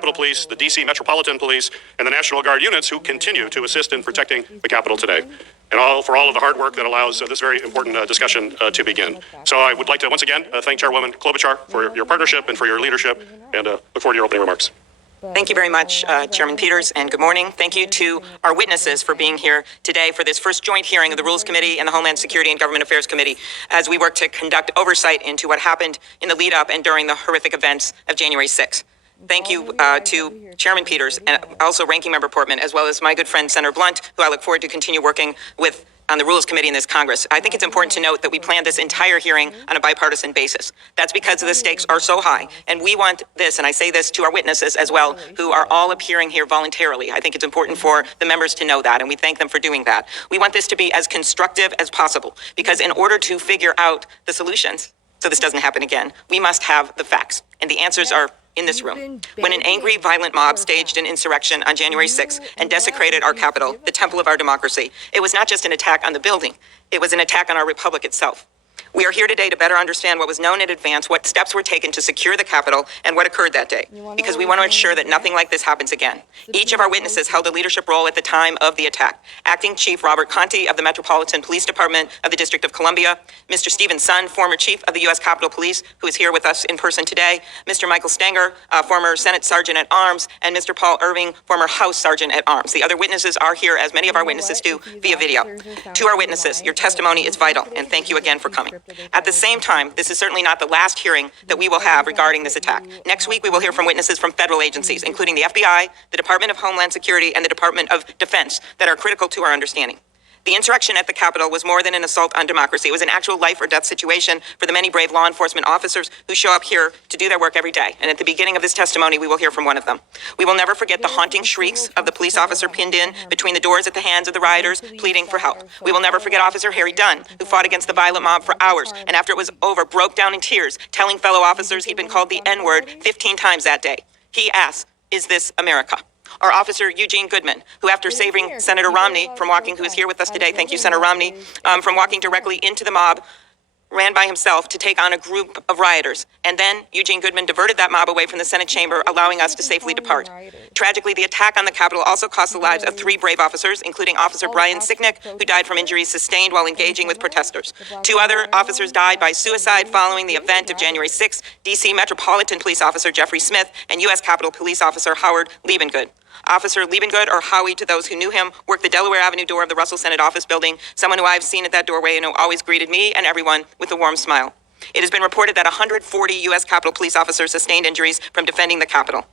Capitol Police, the D.C. Metropolitan Police, and the National Guard units who continue to assist in protecting the Capitol today. And for all of the hard work that allows this very important discussion to begin. So I would like to once again thank Chairwoman Klobuchar for your partnership and for your leadership, and look forward to your opening remarks. Thank you very much, Chairman Peters, and good morning. Thank you to our witnesses for being here today for this first joint hearing of the Rules Committee and the Homeland Security and Government Affairs Committee as we work to conduct oversight into what happened in the lead up and during the horrific events of January 6th. Thank you to Chairman Peters and also Ranking Member Portman, as well as my good friend Senator Blunt, who I look forward to continue working with on the Rules Committee in this Congress. I think it's important to note that we planned this entire hearing on a bipartisan basis. That's because the stakes are so high, and we want this, and I say this to our witnesses as well, who are all appearing here voluntarily. I think it's important for the members to know that, and we thank them for doing that. We want this to be as constructive as possible, because in order to figure out the solutions, so this doesn't happen again, we must have the facts, and the answers are in this room. When an angry, violent mob staged an insurrection on January 6th and desecrated our Capitol, the temple of our democracy, it was not just an attack on the building, it was an attack on our republic itself. We are here today to better understand what was known in advance, what steps were taken to secure the Capitol, and what occurred that day, because we want to ensure that nothing like this happens again. Each of our witnesses held a leadership role at the time of the attack. Acting Chief Robert Conti of the Metropolitan Police Department of the District of Columbia, Mr. Stephen Sun, former Chief of the U.S. Capitol Police, who is here with us in person today, Mr. Michael Stenger, former Senate Sergeant at Arms, and Mr. Paul Irving, former House Sergeant at Arms. The other witnesses are here, as many of our witnesses do, via video. To our witnesses, your testimony is vital, and thank you again for coming. At the same time, this is certainly not the last hearing that we will have regarding this attack. Next week, we will hear from witnesses from federal agencies, including the FBI, the Department of Homeland Security, and the Department of Defense, that are critical to our understanding. The insurrection at the Capitol was more than an assault on democracy. It was an actual life or death situation for the many brave law enforcement officers who show up here to do their work every day. And at the beginning of this testimony, we will hear from one of them. We will never forget the haunting shrieks of the police officer pinned in between the doors at the hands of the rioters, pleading for help. We will never forget Officer Harry Dunn, who fought against the violent mob for hours, and after it was over, broke down in tears, telling fellow officers he'd been called the N-word 15 times that day. He asked, "Is this America?" Our officer, Eugene Goodman, who after saving Senator Romney from walking, who is here with us today, thank you, Senator Romney, from walking directly into the mob, ran by himself to take on a group of rioters. And then Eugene Goodman diverted that mob away from the Senate chamber, allowing us to safely depart. Tragically, the attack on the Capitol also cost the lives of 3 brave officers, including Officer Brian Sicknick, who died from injuries sustained while engaging with protesters. 2 other officers died by suicide following the event of January 6th, D.C. Metropolitan Police Officer Jeffrey Smith and U.S. Capitol Police Officer Howard Liebengood. Officer Liebengood, or Howie to those who knew him, worked the Delaware Avenue door of the Russell Senate office building, someone who I've seen at that doorway and who always greeted me and everyone with a warm smile. It has been reported that 140 U.S. Capitol Police officers sustained injuries from defending the Capitol.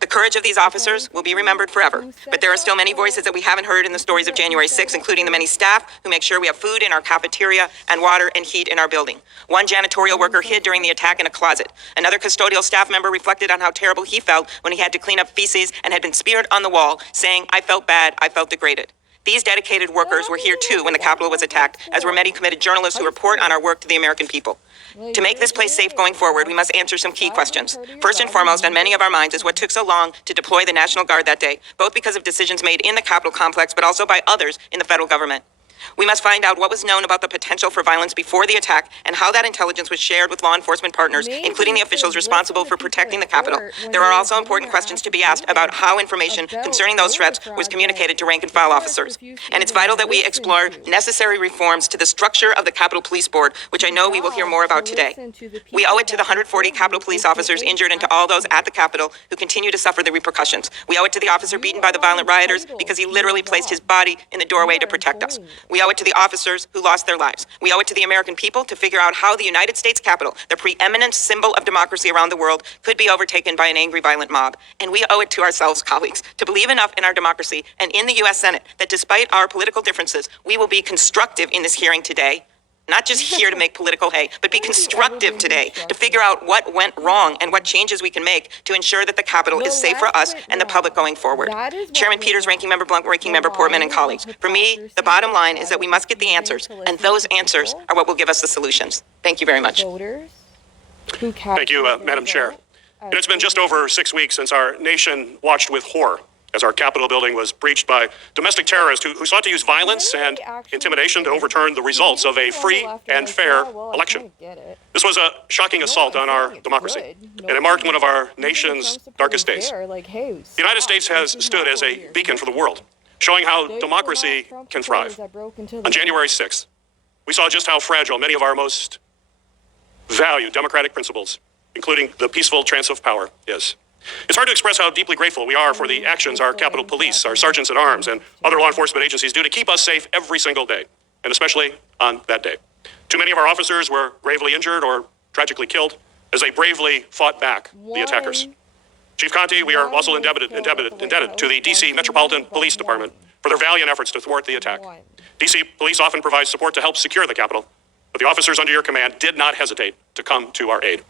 The courage of these officers will be remembered forever, but there are still many voices that we haven't heard in the stories of January 6th, including the many staff who make sure we have food in our cafeteria and water and heat in our building. One janitorial worker hid during the attack in a closet. Another custodial staff member reflected on how terrible he felt when he had to clean up feces and had been smeared on the wall, saying, "I felt bad, I felt degraded." These dedicated workers were here too when the Capitol was attacked, as were many committed journalists who report on our work to the American people. To make this place safe going forward, we must answer some key questions. First and foremost on many of our minds is what took so long to deploy the National Guard that day, both because of decisions made in the Capitol complex, but also by others in the federal government. We must find out what was known about the potential for violence before the attack and how that intelligence was shared with law enforcement partners, including the officials responsible for protecting the Capitol. There are also important questions to be asked about how information concerning those threats was communicated to rank-and-file officers. And it's vital that we explore necessary reforms to the structure of the Capitol Police Board, which I know we will hear more about today. We owe it to the 140 Capitol Police officers injured and to all those at the Capitol who continue to suffer the repercussions. We owe it to the officer beaten by the violent rioters because he literally placed his body in the doorway to protect us. We owe it to the officers who lost their lives. We owe it to the American people to figure out how the United States Capitol, the preeminent symbol of democracy around the world, could be overtaken by an angry, violent mob. And we owe it to ourselves, colleagues, to believe enough in our democracy and in the U.S. Senate that despite our political differences, we will be constructive in this hearing today. Not just here to make political hay, but be constructive today to figure out what went wrong and what changes we can make to ensure that the Capitol is safe for us and the public going forward. Chairman Peters, Ranking Member Blunt, Ranking Member Portman, and colleagues, for me, the bottom line is that we must get the answers, and those answers are what will give us the solutions. Thank you very much. Thank you, Madam Chair. It's been just over 6 weeks since our nation watched with horror as our Capitol building was breached by domestic terrorists who sought to use violence and intimidation to overturn the results of a free and fair election. This was a shocking assault on our democracy, and it marked one of our nation's darkest days. The United States has stood as a beacon for the world, showing how democracy can thrive. On January 6th, we saw just how fragile many of our most valued democratic principles, including the peaceful transfer of power, is. It's hard to express how deeply grateful we are for the actions our Capitol Police, our sergeants at arms, and other law enforcement agencies do to keep us safe every single day, and especially on that day. Too many of our officers were gravely injured or tragically killed as they bravely fought back the attackers. Chief Conte, we are also indebted to the D.C. Metropolitan Police Department for their valiant efforts to thwart the attack. D.C. Police often provide support to help secure the Capitol, but the officers under your command did not hesitate to come to our aid.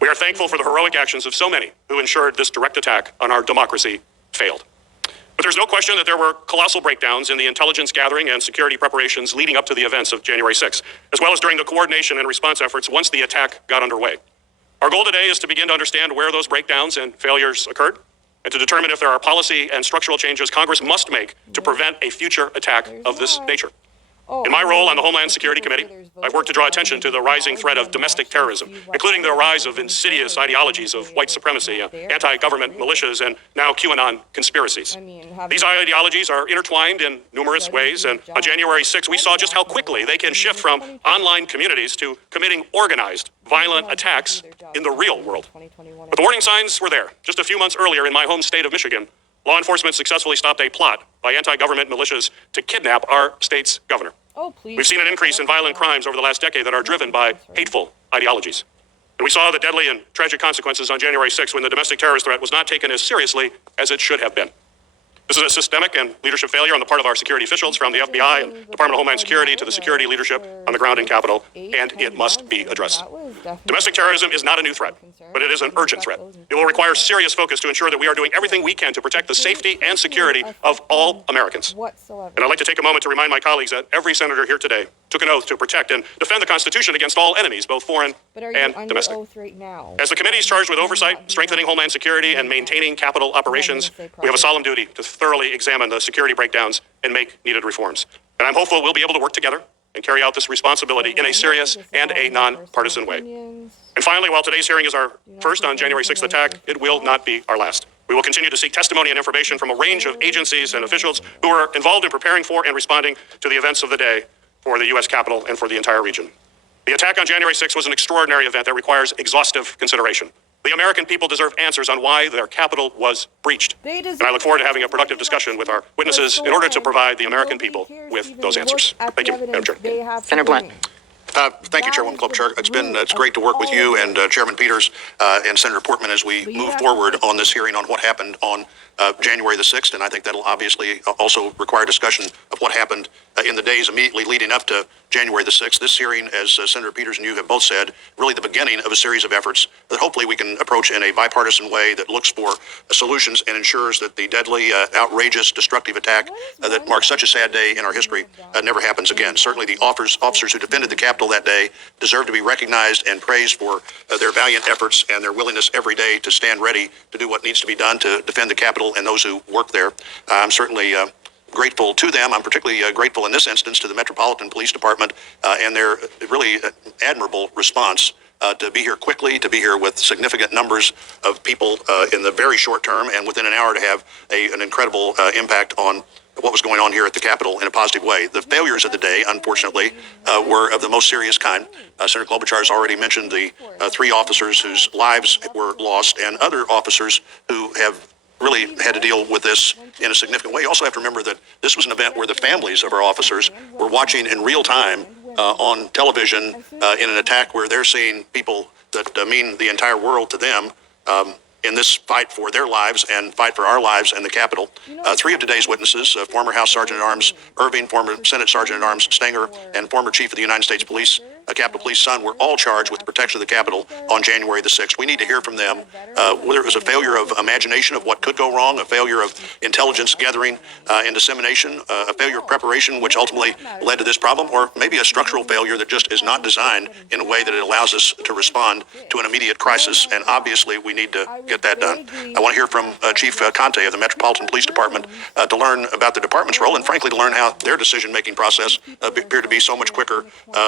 We are thankful for the heroic actions of so many who ensured this direct attack on our democracy failed. But there's no question that there were colossal breakdowns in the intelligence gathering and security preparations leading up to the events of January 6th, as well as during the coordination and response efforts once the attack got underway. Our goal today is to begin to understand where those breakdowns and failures occurred, and to determine if there are policy and structural changes Congress must make to prevent a future attack of this nature. In my role on the Homeland Security Committee, I've worked to draw attention to the rising threat of domestic terrorism, including the rise of insidious ideologies of white supremacy, anti-government militias, and now QAnon conspiracies. These ideologies are intertwined in numerous ways, and on January 6th, we saw just how quickly they can shift from online communities to committing organized, violent attacks in the real world. But the warning signs were there. Just a few months earlier in my home state of Michigan, law enforcement successfully stopped a plot by anti-government militias to kidnap our state's governor. We've seen an increase in violent crimes over the last decade that are driven by hateful ideologies. And we saw the deadly and tragic consequences on January 6th when the domestic terrorist threat was not taken as seriously as it should have been. This is a systemic and leadership failure on the part of our security officials, from the FBI and Department of Homeland Security to the security leadership on the ground in Capitol, and it must be addressed. Domestic terrorism is not a new threat, but it is an urgent threat. It will require serious focus to ensure that we are doing everything we can to protect the safety and security of all Americans. And I'd like to take a moment to remind my colleagues that every senator here today took an oath to protect and defend the Constitution against all enemies, both foreign and domestic. As the committee is charged with oversight, strengthening Homeland Security, and maintaining Capitol operations, we have a solemn duty to thoroughly examine the security breakdowns and make needed reforms. And I'm hopeful we'll be able to work together and carry out this responsibility in a serious and a non-partisan way. And finally, while today's hearing is our first on January 6th attack, it will not be our last. We will continue to seek testimony and information from a range of agencies and officials who are involved in preparing for and responding to the events of the day for the U.S. Capitol and for the entire region. The attack on January 6th was an extraordinary event that requires exhaustive consideration. The American people deserve answers on why their capital was breached. And I look forward to having a productive discussion with our witnesses in order to provide the American people with those answers. Thank you, Madam Chair. Senator Blunt. Thank you, Chairwoman Klobuchar. It's great to work with you and Chairman Peters and Senator Portman as we move forward on this hearing on what happened on January the 6th. And I think that'll obviously also require discussion of what happened in the days immediately leading up to January the 6th. This hearing, as Senator Peters and you have both said, really the beginning of a series of efforts that hopefully we can approach in a bipartisan way that looks for solutions and ensures that the deadly, outrageous, destructive attack that marks such a sad day in our history never happens again. Certainly the officers who defended the Capitol that day deserve to be recognized and praised for their valiant efforts and their willingness every day to stand ready to do what needs to be done to defend the Capitol and those who work there. I'm certainly grateful to them. I'm particularly grateful in this instance to the Metropolitan Police Department and their really admirable response to be here quickly, to be here with significant numbers of people in the very short term, and within an hour to have an incredible impact on what was going on here at the Capitol in a positive way. The failures of the day, unfortunately, were of the most serious kind. Senator Klobuchar has already mentioned the 3 officers whose lives were lost and other officers who have really had to deal with this in a significant way. You also have to remember that this was an event where the families of our officers were watching in real time on television in an attack where they're seeing people that mean the entire world to them in this fight for their lives and fight for our lives and the Capitol. 3 of today's witnesses, former House Sergeant-at-Arms Irving, former Senate Sergeant-at-Arms Stenger, and former Chief of the United States Police Capitol Police son were all charged with the protection of the Capitol on January the 6th. We need to hear from them whether it was a failure of imagination of what could go wrong, a failure of intelligence gathering and dissemination, a failure of preparation, which ultimately led to this problem, or maybe a structural failure that just is not designed in a way that it allows us to respond to an immediate crisis. And obviously, we need to get that done. I want to hear from Chief Conte of the Metropolitan Police Department to learn about the department's role and, frankly, to learn how their decision-making process appeared to be so much quicker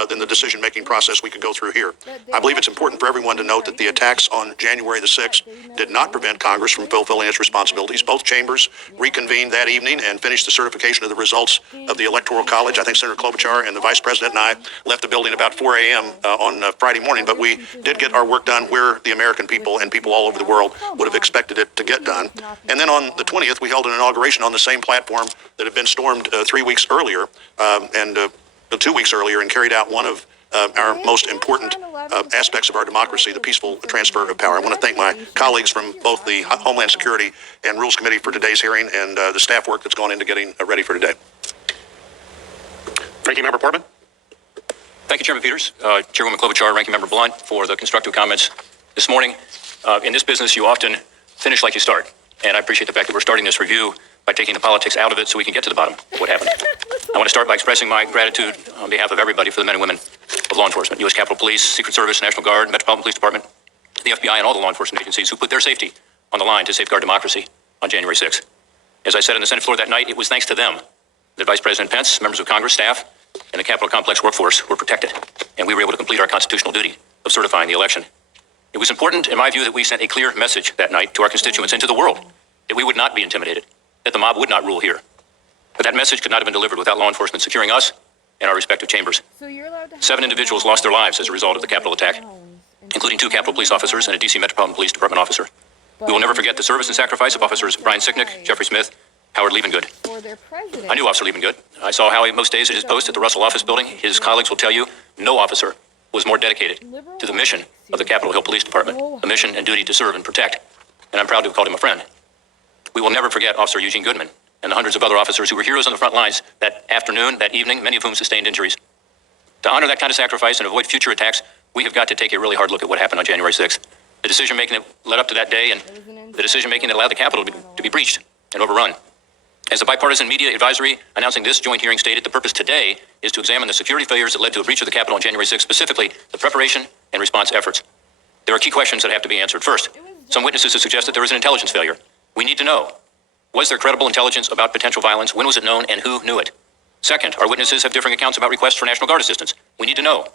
than the decision-making process we could go through here. I believe it's important for everyone to note that the attacks on January the 6th did not prevent Congress from fulfilling its responsibilities. Both chambers reconvened that evening and finished the certification of the results of the Electoral College. I think Senator Klobuchar and the Vice President and I left the building about 4 a.m. On Friday morning, but we did get our work done where the American people and people all over the world would have expected it to get done. And then on the 20th, we held an inauguration on the same platform that had been stormed 3 weeks earlier and 2 weeks earlier, and carried out one of our most important aspects of our democracy, the peaceful transfer of power. I want to thank my colleagues from both the Homeland Security and Rules Committee for today's hearing and the staff work that's gone into getting ready for today. Ranking Member Portman. Thank you, Chairman Peters, Chairwoman Klobuchar, Ranking Member Blunt, for the constructive comments this morning. In this business, you often finish like you start, and I appreciate the fact that we're starting this review by taking the politics out of it so we can get to the bottom of what happened. I want to start by expressing my gratitude on behalf of everybody for the men and women of law enforcement, U.S. Capitol Police, Secret Service, National Guard, Metropolitan Police Department, the FBI, and all the law enforcement agencies who put their safety on the line to safeguard democracy on January 6th. As I said on the Senate floor that night, it was thanks to them that Vice President Pence, members of Congress, staff, and the Capitol Complex workforce were protected, and we were able to complete our constitutional duty of certifying the election. It was important, in my view, that we sent a clear message that night to our constituents and to the world that we would not be intimidated, that the mob would not rule here. But that message could not have been delivered without law enforcement securing us and our respective chambers. 7 individuals lost their lives as a result of the Capitol attack, including 2 Capitol Police officers and a D.C. Metropolitan Police Department officer. We will never forget the service and sacrifice of officers Brian Sicknick, Jeffrey Smith, Howard Liebengood. I knew Officer Liebengood. I saw how most days at his post at the Russell Office Building. His colleagues will tell you no officer was more dedicated to the mission of the Capitol Hill Police Department, the mission and duty to serve and protect. And I'm proud to have called him a friend. We will never forget Officer Eugene Goodman and the hundreds of other officers who were heroes on the front lines that afternoon, that evening, many of whom sustained injuries. To honor that kind of sacrifice and avoid future attacks, we have got to take a really hard look at what happened on January 6th. The decision-making that led up to that day and the decision-making that allowed the Capitol to be breached and overrun. As the bipartisan media advisory announcing this joint hearing stated, the purpose today is to examine the security failures that led to a breach of the Capitol on January 6th, specifically the preparation and response efforts. There are key questions that have to be answered. First, some witnesses have suggested there was an intelligence failure. We need to know, was there credible intelligence about potential violence? When was it known and who knew it? Second, our witnesses have differing accounts about requests for National Guard assistance. We need to know,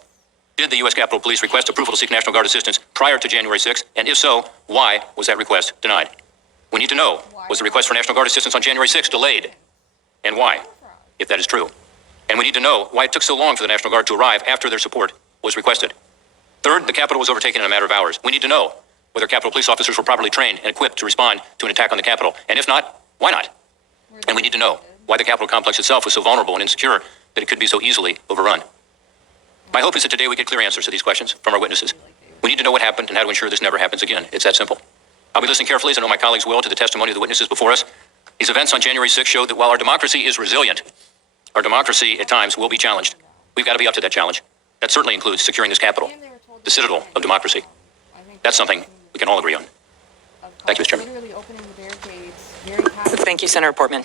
did the U.S. Capitol Police request approval to seek National Guard assistance prior to January 6th? And if so, why was that request denied? We need to know, was the request for National Guard assistance on January 6th delayed? And why, if that is true? And we need to know why it took so long for the National Guard to arrive after their support was requested. Third, the Capitol was overtaken in a matter of hours. We need to know whether Capitol Police officers were properly trained and equipped to respond to an attack on the Capitol. And if not, why not? And we need to know why the Capitol complex itself was so vulnerable and insecure that it could be so easily overrun. My hope is that today we get clear answers to these questions from our witnesses. We need to know what happened and how to ensure this never happens again. It's that simple. I'll be listening carefully, as I know my colleagues will, to the testimony of the witnesses before us. These events on January 6th showed that while our democracy is resilient, our democracy at times will be challenged. We've got to be up to that challenge. That certainly includes securing this Capitol, the citadel of democracy. That's something we can all agree on. Thank you, Mr. Chairman. Thank you, Senator Portman.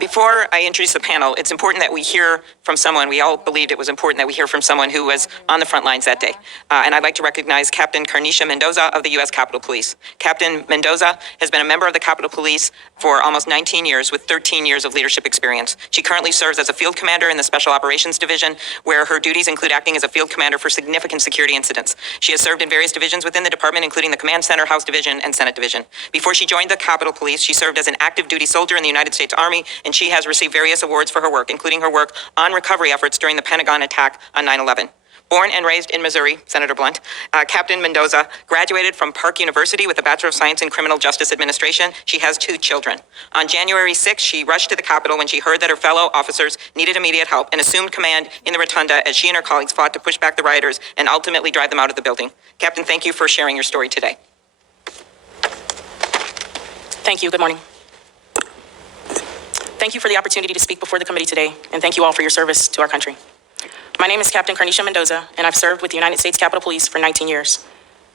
Before I introduce the panel, it's important that we hear from someone. We all believed it was important that we hear from someone who was on the front lines that day. And I'd like to recognize Captain Carnicia Mendoza of the U.S. Capitol Police. Captain Mendoza has been a member of the Capitol Police for almost 19 years with 13 years of leadership experience. She currently serves as a field commander in the Special Operations Division, where her duties include acting as a field commander for significant security incidents. She has served in various divisions within the department, including the Command Center, House Division, and Senate Division. Before she joined the Capitol Police, she served as an active duty soldier in the United States Army, and she has received various awards for her work, including her work on recovery efforts during the Pentagon attack on 9/11. Born and raised in Missouri, Senator Blunt, Captain Mendoza graduated from Park University with a Bachelor of Science in Criminal Justice Administration. She has 2 children. On January 6th, she rushed to the Capitol when she heard that her fellow officers needed immediate help and assumed command in the rotunda as she and her colleagues fought to push back the rioters and ultimately drive them out of the building. Captain, thank you for sharing your story today. Thank you. Good morning. Thank you for the opportunity to speak before the committee today, and thank you all for your service to our country. My name is Captain Carnisha Mendoza, and I've served with the United States Capitol Police for 19 years.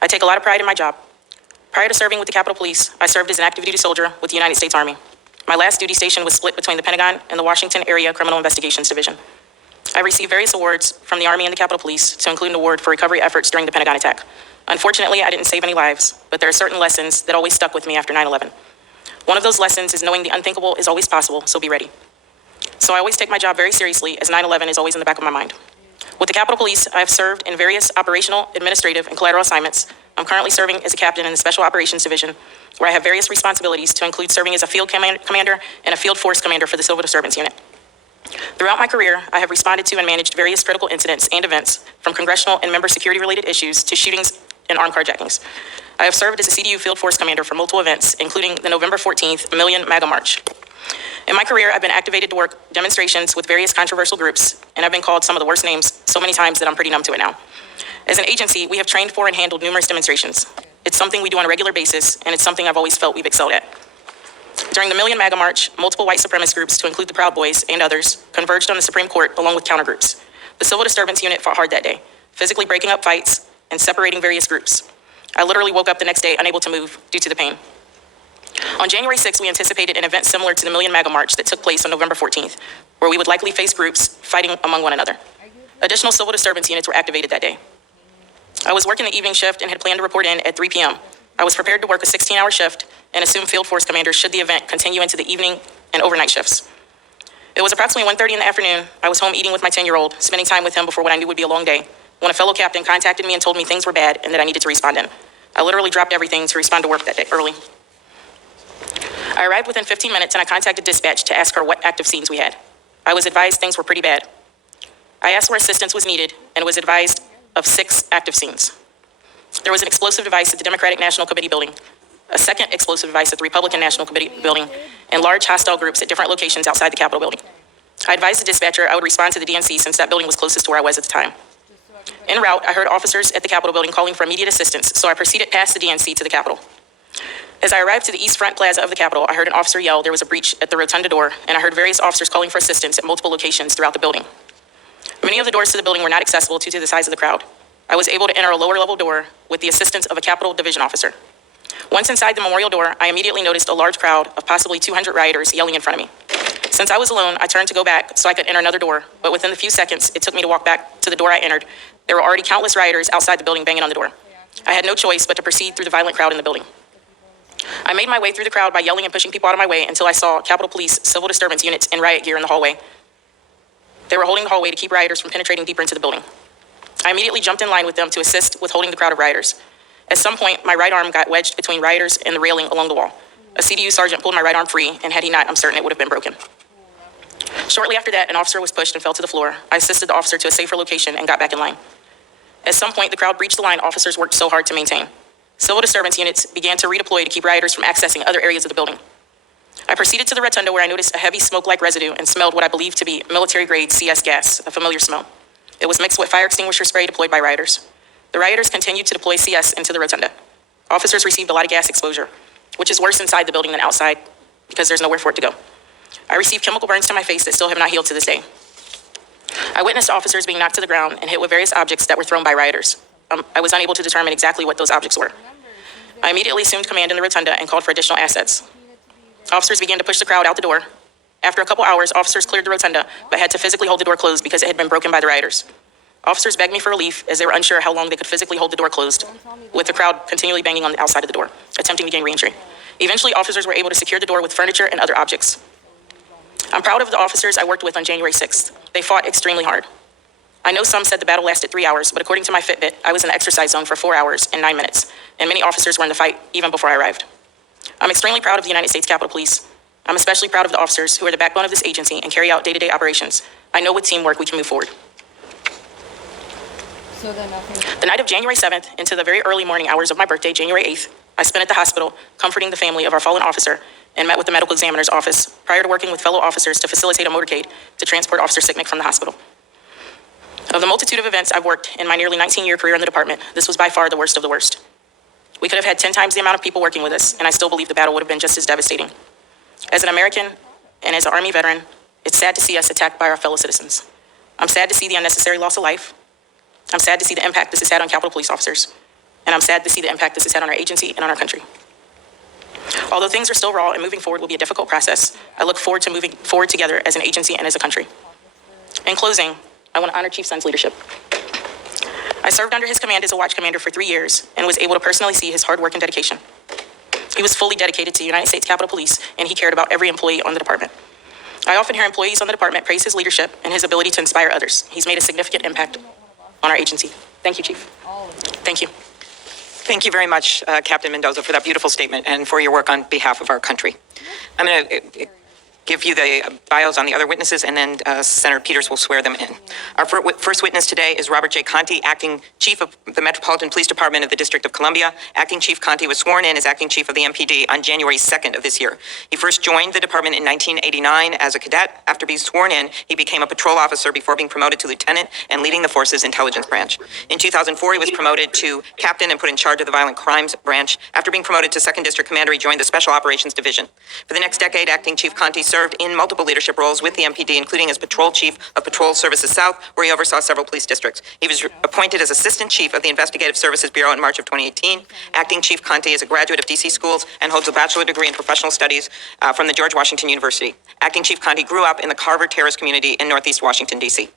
I take a lot of pride in my job. Prior to serving with the Capitol Police, I served as an active duty soldier with the United States Army. My last duty station was split between the Pentagon and the Washington Area Criminal Investigations Division. I received various awards from the Army and the Capitol Police, to include an award for recovery efforts during the Pentagon attack. Unfortunately, I didn't save any lives, but there are certain lessons that always stuck with me after 9/11. One of those lessons is knowing the unthinkable is always possible, so be ready. So I always take my job very seriously, as 9/11 is always in the back of my mind. With the Capitol Police, I have served in various operational, administrative, and collateral assignments. I'm currently serving as a captain in the Special Operations Division, where I have various responsibilities, to include serving as a field commander and a field force commander for the Civil Disturbance Unit. Throughout my career, I have responded to and managed various critical incidents and events, from congressional and member security-related issues to shootings and armed carjackings. I have served as a CDU field force commander for multiple events, including the November 14th Million MAGA March. In my career, I've been activated to work demonstrations with various controversial groups, and I've been called some of the worst names so many times that I'm pretty numb to it now. As an agency, we have trained for and handled numerous demonstrations. It's something we do on a regular basis, and it's something I've always felt we've excelled at. During the Million MAGA March, multiple white supremacist groups, to include the Proud Boys and others, converged on the Supreme Court along with countergroups. The Civil Disturbance Unit fought hard that day, physically breaking up fights and separating various groups. I literally woke up the next day unable to move due to the pain. On January 6th, we anticipated an event similar to the Million MAGA March that took place on November 14th, where we would likely face groups fighting among one another. Additional civil disturbance units were activated that day. I was working the evening shift and had planned to report in at 3 p.m. I was prepared to work a 16-hour shift and assume field force commander should the event continue into the evening and overnight shifts. It was approximately 1:30 in the afternoon. I was home eating with my 10-year-old, spending time with him before what I knew would be a long day, when a fellow captain contacted me and told me things were bad and that I needed to respond in. I literally dropped everything to respond to work that day early. I arrived within 15 minutes and I contacted dispatch to ask her what active scenes we had. I was advised things were pretty bad. I asked where assistance was needed and was advised of 6 active scenes. There was an explosive device at the Democratic National Committee building, a second explosive device at the Republican National Committee building, and large hostile groups at different locations outside the Capitol building. I advised the dispatcher I would respond to the DNC since that building was closest to where I was at the time. En route, I heard officers at the Capitol building calling for immediate assistance, so I proceeded past the DNC to the Capitol. As I arrived to the East Front Plaza of the Capitol, I heard an officer yell there was a breach at the rotunda door, and I heard various officers calling for assistance at multiple locations throughout the building. Many of the doors to the building were not accessible due to the size of the crowd. I was able to enter a lower-level door with the assistance of a Capitol Division officer. Once inside the memorial door, I immediately noticed a large crowd of possibly 200 rioters yelling in front of me. Since I was alone, I turned to go back so I could enter another door, but within the few seconds it took me to walk back to the door I entered, there were already countless rioters outside the building banging on the door. I had no choice but to proceed through the violent crowd in the building. I made my way through the crowd by yelling and pushing people out of my way until I saw Capitol Police civil disturbance units in riot gear in the hallway. They were holding the hallway to keep rioters from penetrating deeper into the building. I immediately jumped in line with them to assist with holding the crowd of rioters. At some point, my right arm got wedged between rioters and the railing along the wall. A CDU sergeant pulled my right arm free, and had he not, I'm certain it would have been broken. Shortly after that, an officer was pushed and fell to the floor. I assisted the officer to a safer location and got back in line. At some point, the crowd breached the line officers worked so hard to maintain. Civil disturbance units began to redeploy to keep rioters from accessing other areas of the building. I proceeded to the rotunda where I noticed a heavy smoke-like residue and smelled what I believed to be military-grade CS gas, a familiar smell. It was mixed with fire extinguisher spray deployed by rioters. The rioters continued to deploy CS into the rotunda. Officers received a lot of gas exposure, which is worse inside the building than outside because there's nowhere for it to go. I received chemical burns to my face that still have not healed to this day. I witnessed officers being knocked to the ground and hit with various objects that were thrown by rioters. I was unable to determine exactly what those objects were. I immediately assumed command in the rotunda and called for additional assets. Officers began to push the crowd out the door. After a couple hours, officers cleared the rotunda, but had to physically hold the door closed because it had been broken by the rioters. Officers begged me for relief as they were unsure how long they could physically hold the door closed, with the crowd continually banging on the outside of the door, attempting to gain re-entry. Eventually, officers were able to secure the door with furniture and other objects. I'm proud of the officers I worked with on January 6th. They fought extremely hard. I know some said the battle lasted 3 hours, but according to my Fitbit, I was in the exercise zone for 4 hours and 9 minutes, and many officers were in the fight even before I arrived. I'm extremely proud of the United States Capitol Police. I'm especially proud of the officers who are the backbone of this agency and carry out day-to-day operations. I know with teamwork we can move forward. The night of January 7th into the very early morning hours of my birthday, January 8th, I spent at the hospital comforting the family of our fallen officer and met with the medical examiner's office prior to working with fellow officers to facilitate a motorcade to transport Officer Sicknick from the hospital. Of the multitude of events I've worked in my nearly 19-year career in the department, this was by far the worst of the worst. We could have had 10 times the amount of people working with us, and I still believe the battle would have been just as devastating. As an American and as an Army veteran, it's sad to see us attacked by our fellow citizens. I'm sad to see the unnecessary loss of life. I'm sad to see the impact this has had on Capitol Police officers. And I'm sad to see the impact this has had on our agency and on our country. Although things are still raw and moving forward will be a difficult process, I look forward to moving forward together as an agency and as a country. In closing, I want to honor Chief Sun's leadership. I served under his command as a watch commander for 3 years and was able to personally see his hard work and dedication. He was fully dedicated to the United States Capitol Police, and he cared about every employee on the department. I often hear employees on the department praise his leadership and his ability to inspire others. He's made a significant impact on our agency. Thank you, Chief. Thank you. Thank you very much, Captain Mendoza, for that beautiful statement and for your work on behalf of our country. I'm going to give you the bios on the other witnesses, and then Senator Peters will swear them in. Our first witness today is Robert J. Conti, Acting Chief of the Metropolitan Police Department of the District of Columbia. Acting Chief Conti was sworn in as Acting Chief of the MPD on January 2nd of this year. He first joined the department in 1989 as a cadet. After being sworn in, he became a patrol officer before being promoted to lieutenant and leading the force's intelligence branch. In 2004, he was promoted to captain and put in charge of the violent crimes branch. After being promoted to 2nd District Commander, he joined the Special Operations Division. For the next decade, Acting Chief Conti served in multiple leadership roles with the MPD, including as Patrol Chief of Patrol Services South, where he oversaw several police districts. He was appointed as Assistant Chief of the Investigative Services Bureau in March of 2018. Acting Chief Conti is a graduate of DC schools and holds a bachelor degree in professional studies from the George Washington University. Acting Chief Conti grew up in the Carver Terrace community in Northeast Washington, D.C.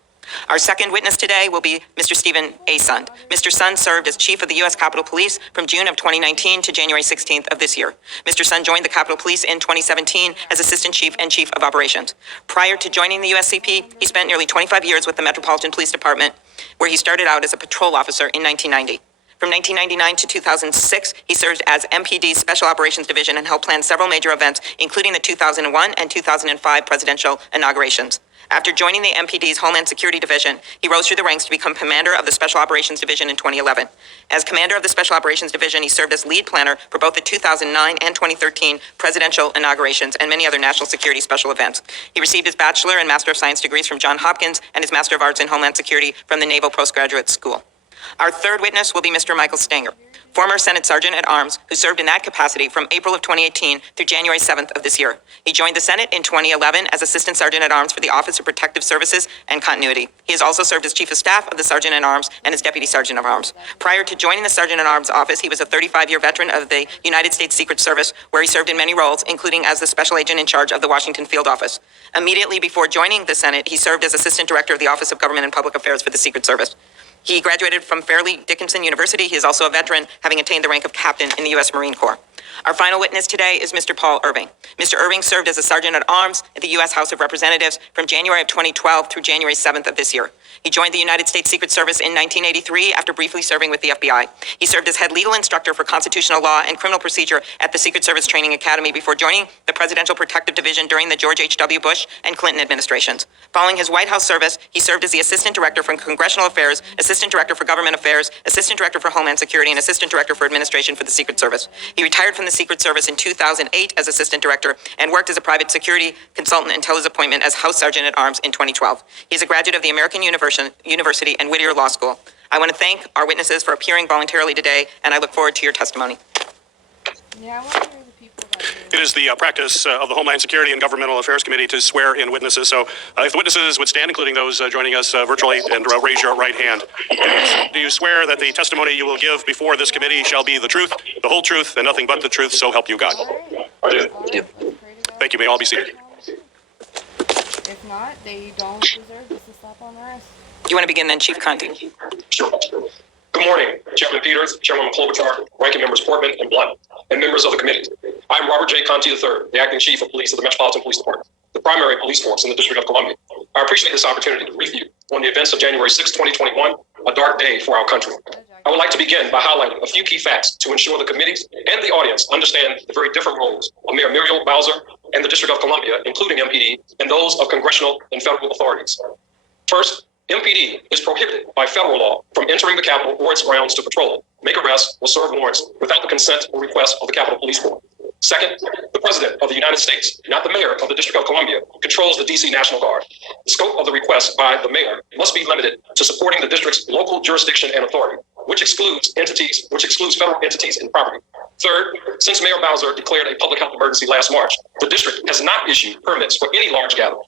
Our second witness today will be Mr. Stephen A. Sund. Mr. Sund served as Chief of the U.S. Capitol Police from June of 2019 to January 16th of this year. Mr. Sund joined the Capitol Police in 2017 as Assistant Chief and Chief of Operations. Prior to joining the USCP, he spent nearly 25 years with the Metropolitan Police Department, where he started out as a patrol officer in 1990. From 1999 to 2006, he served as MPD's Special Operations Division and helped plan several major events, including the 2001 and 2005 presidential inaugurations. After joining the MPD's Homeland Security Division, he rose through the ranks to become commander of the Special Operations Division in 2011. As commander of the Special Operations Division, he served as lead planner for both the 2009 and 2013 presidential inaugurations and many other national security special events. He received his Bachelor and Master of Science degrees from Johns Hopkins and his Master of Arts in Homeland Security from the Naval Postgraduate School. Our third witness will be Mr. Michael Stanger, former Senate Sergeant at Arms, who served in that capacity from April of 2018 through January 7th of this year. He joined the Senate in 2011 as Assistant Sergeant at Arms for the Office of Protective Services and Continuity. He has also served as Chief of Staff of the Sergeant at Arms and as Deputy Sergeant of Arms. Prior to joining the Sergeant at Arms office, he was a 35-year veteran of the United States Secret Service, where he served in many roles, including as the Special Agent in charge of the Washington Field Office. Immediately before joining the Senate, he served as Assistant Director of the Office of Government and Public Affairs for the Secret Service. He graduated from Fairleigh Dickinson University. He is also a veteran, having attained the rank of captain in the U.S. Marine Corps. Our final witness today is Mr. Paul Irving. Mr. Irving served as a Sergeant at Arms at the U.S. House of Representatives from January of 2012 through January 7th of this year. He joined the United States Secret Service in 1983 after briefly serving with the FBI. He served as head legal instructor for constitutional law and criminal procedure at the Secret Service Training Academy before joining the Presidential Protective Division during the George H.W. Bush and Clinton administrations. Following his White House service, he served as the Assistant Director for Congressional Affairs, Assistant Director for Government Affairs, Assistant Director for Homeland Security, and Assistant Director for Administration for the Secret Service. He retired from the Secret Service in 2008 as Assistant Director and worked as a private security consultant until his appointment as House Sergeant at Arms in 2012. He is a graduate of the American University and Whittier Law School. I want to thank our witnesses for appearing voluntarily today, and I look forward to your testimony. Yeah, I want to hear the people that do. It is the practice of the Homeland Security and Governmental Affairs Committee to swear in witnesses. So if the witnesses would stand, including those joining us virtually, and raise your right hand. Do you swear that the testimony you will give before this committee shall be the truth, the whole truth, and nothing but the truth, so help you God? I do. Thank you. May all be seated. If not, they don't deserve this to slap on the wrist. You want to begin then, Chief Conti? Sure. Good morning, Chairman Peters, Chairwoman Klobuchar, Ranking Members Portman and Blunt, and members of the committee. I am Robert J. Conti III, the Acting Chief of Police of the Metropolitan Police Department, the primary police force in the District of Columbia. I appreciate this opportunity to brief you on the events of January 6, 2021, a dark day for our country. I would like to begin by highlighting a few key facts to ensure the committees and the audience understand the very different roles of Mayor Muriel Bowser and the District of Columbia, including MPD, and those of congressional and federal authorities. First, MPD is prohibited by federal law from entering the Capitol or its grounds to patrol, make arrests, or serve warrants without the consent or request of the Capitol Police Board. Second, the President of the United States, not the Mayor of the District of Columbia, controls the D.C. National Guard. The scope of the request by the Mayor must be limited to supporting the district's local jurisdiction and authority, which excludes federal entities and property. Third, since Mayor Bowser declared a public health emergency last March, the district has not issued permits for any large gathering.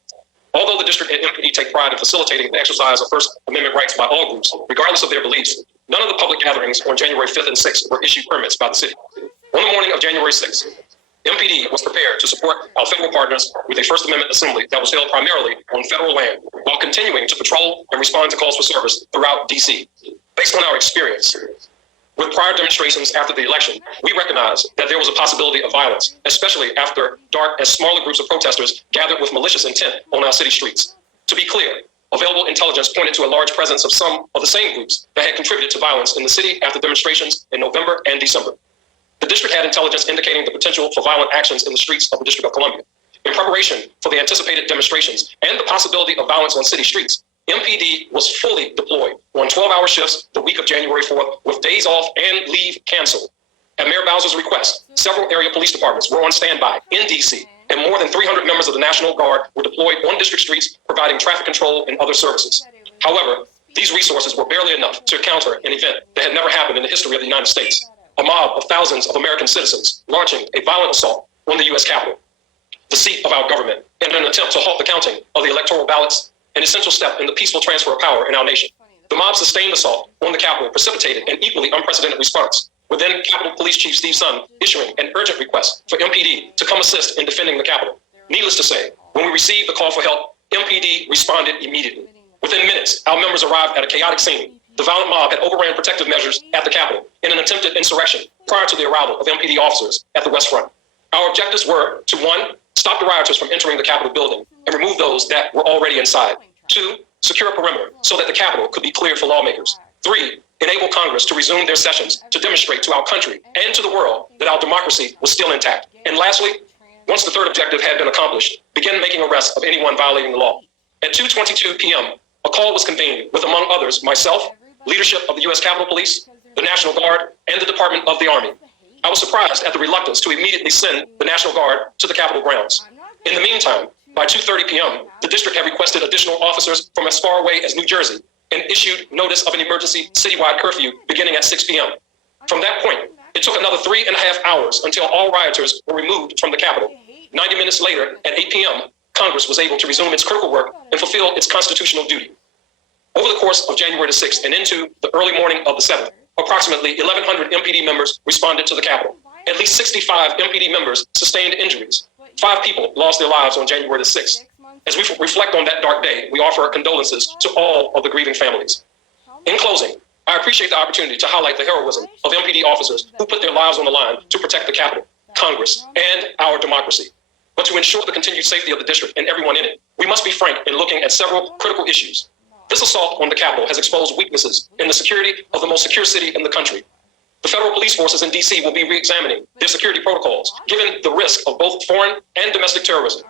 Although the district and MPD take pride in facilitating the exercise of First Amendment rights by all groups, regardless of their beliefs, none of the public gatherings on January 5th and 6th were issued permits by the city. On the morning of January 6th, MPD was prepared to support our federal partners with a First Amendment assembly that was held primarily on federal land, while continuing to patrol and respond to calls for service throughout D.C. Based on our experience with prior demonstrations after the election, we recognized that there was a possibility of violence, especially after dark and smaller groups of protesters gathered with malicious intent on our city streets. To be clear, available intelligence pointed to a large presence of some of the same groups that had contributed to violence in the city after demonstrations in November and December. The district had intelligence indicating the potential for violent actions in the streets of the District of Columbia. In preparation for the anticipated demonstrations and the possibility of violence on city streets, MPD was fully deployed on 12-hour shifts the week of January 4th with days off and leave canceled. At Mayor Bowser's request, several area police departments were on standby in D.C., and more than 300 members of the National Guard were deployed on district streets providing traffic control and other services. However, these resources were barely enough to counter an event that had never happened in the history of the United States. A mob of thousands of American citizens launching a violent assault on the U.S. Capitol, the seat of our government, in an attempt to halt the counting of the electoral ballots, an essential step in the peaceful transfer of power in our nation. The mob's sustained assault on the Capitol precipitated an equally unprecedented response, with then Capitol Police Chief Steve Sun issuing an urgent request for MPD to come assist in defending the Capitol. Needless to say, when we received the call for help, MPD responded immediately. Within minutes, our members arrived at a chaotic scene. The violent mob had overran protective measures at the Capitol in an attempted insurrection prior to the arrival of MPD officers at the West Front. Our objectives were to, 1, stop the rioters from entering the Capitol building and remove those that were already inside. 2, secure a perimeter so that the Capitol could be cleared for lawmakers. 3, enable Congress to resume their sessions to demonstrate to our country and to the world that our democracy was still intact. And lastly, once the third objective had been accomplished, begin making arrests of anyone violating the law. At 2:22 p.m., a call was convened with, among others, myself, leadership of the U.S. Capitol Police, the National Guard, and the Department of the Army. I was surprised at the reluctance to immediately send the National Guard to the Capitol grounds. In the meantime, by 2:30 p.m., the district had requested additional officers from as far away as New Jersey and issued notice of an emergency citywide curfew beginning at 6 p.m. From that point, it took another 3.5 hours until all rioters were removed from the Capitol. 90 minutes later, at 8 p.m., Congress was able to resume its critical work and fulfill its constitutional duty. Over the course of January the 6th and into the early morning of the 7th, approximately 1,100 MPD members responded to the Capitol. At least 65 MPD members sustained injuries. 5 people lost their lives on January the 6th. As we reflect on that dark day, we offer our condolences to all of the grieving families. In closing, I appreciate the opportunity to highlight the heroism of MPD officers who put their lives on the line to protect the Capitol, Congress, and our democracy. But to ensure the continued safety of the district and everyone in it, we must be frank in looking at several critical issues. This assault on the Capitol has exposed weaknesses in the security of the most secure city in the country. The federal police forces in D.C. will be re-examining their security protocols, given the risk of both foreign and domestic terrorism.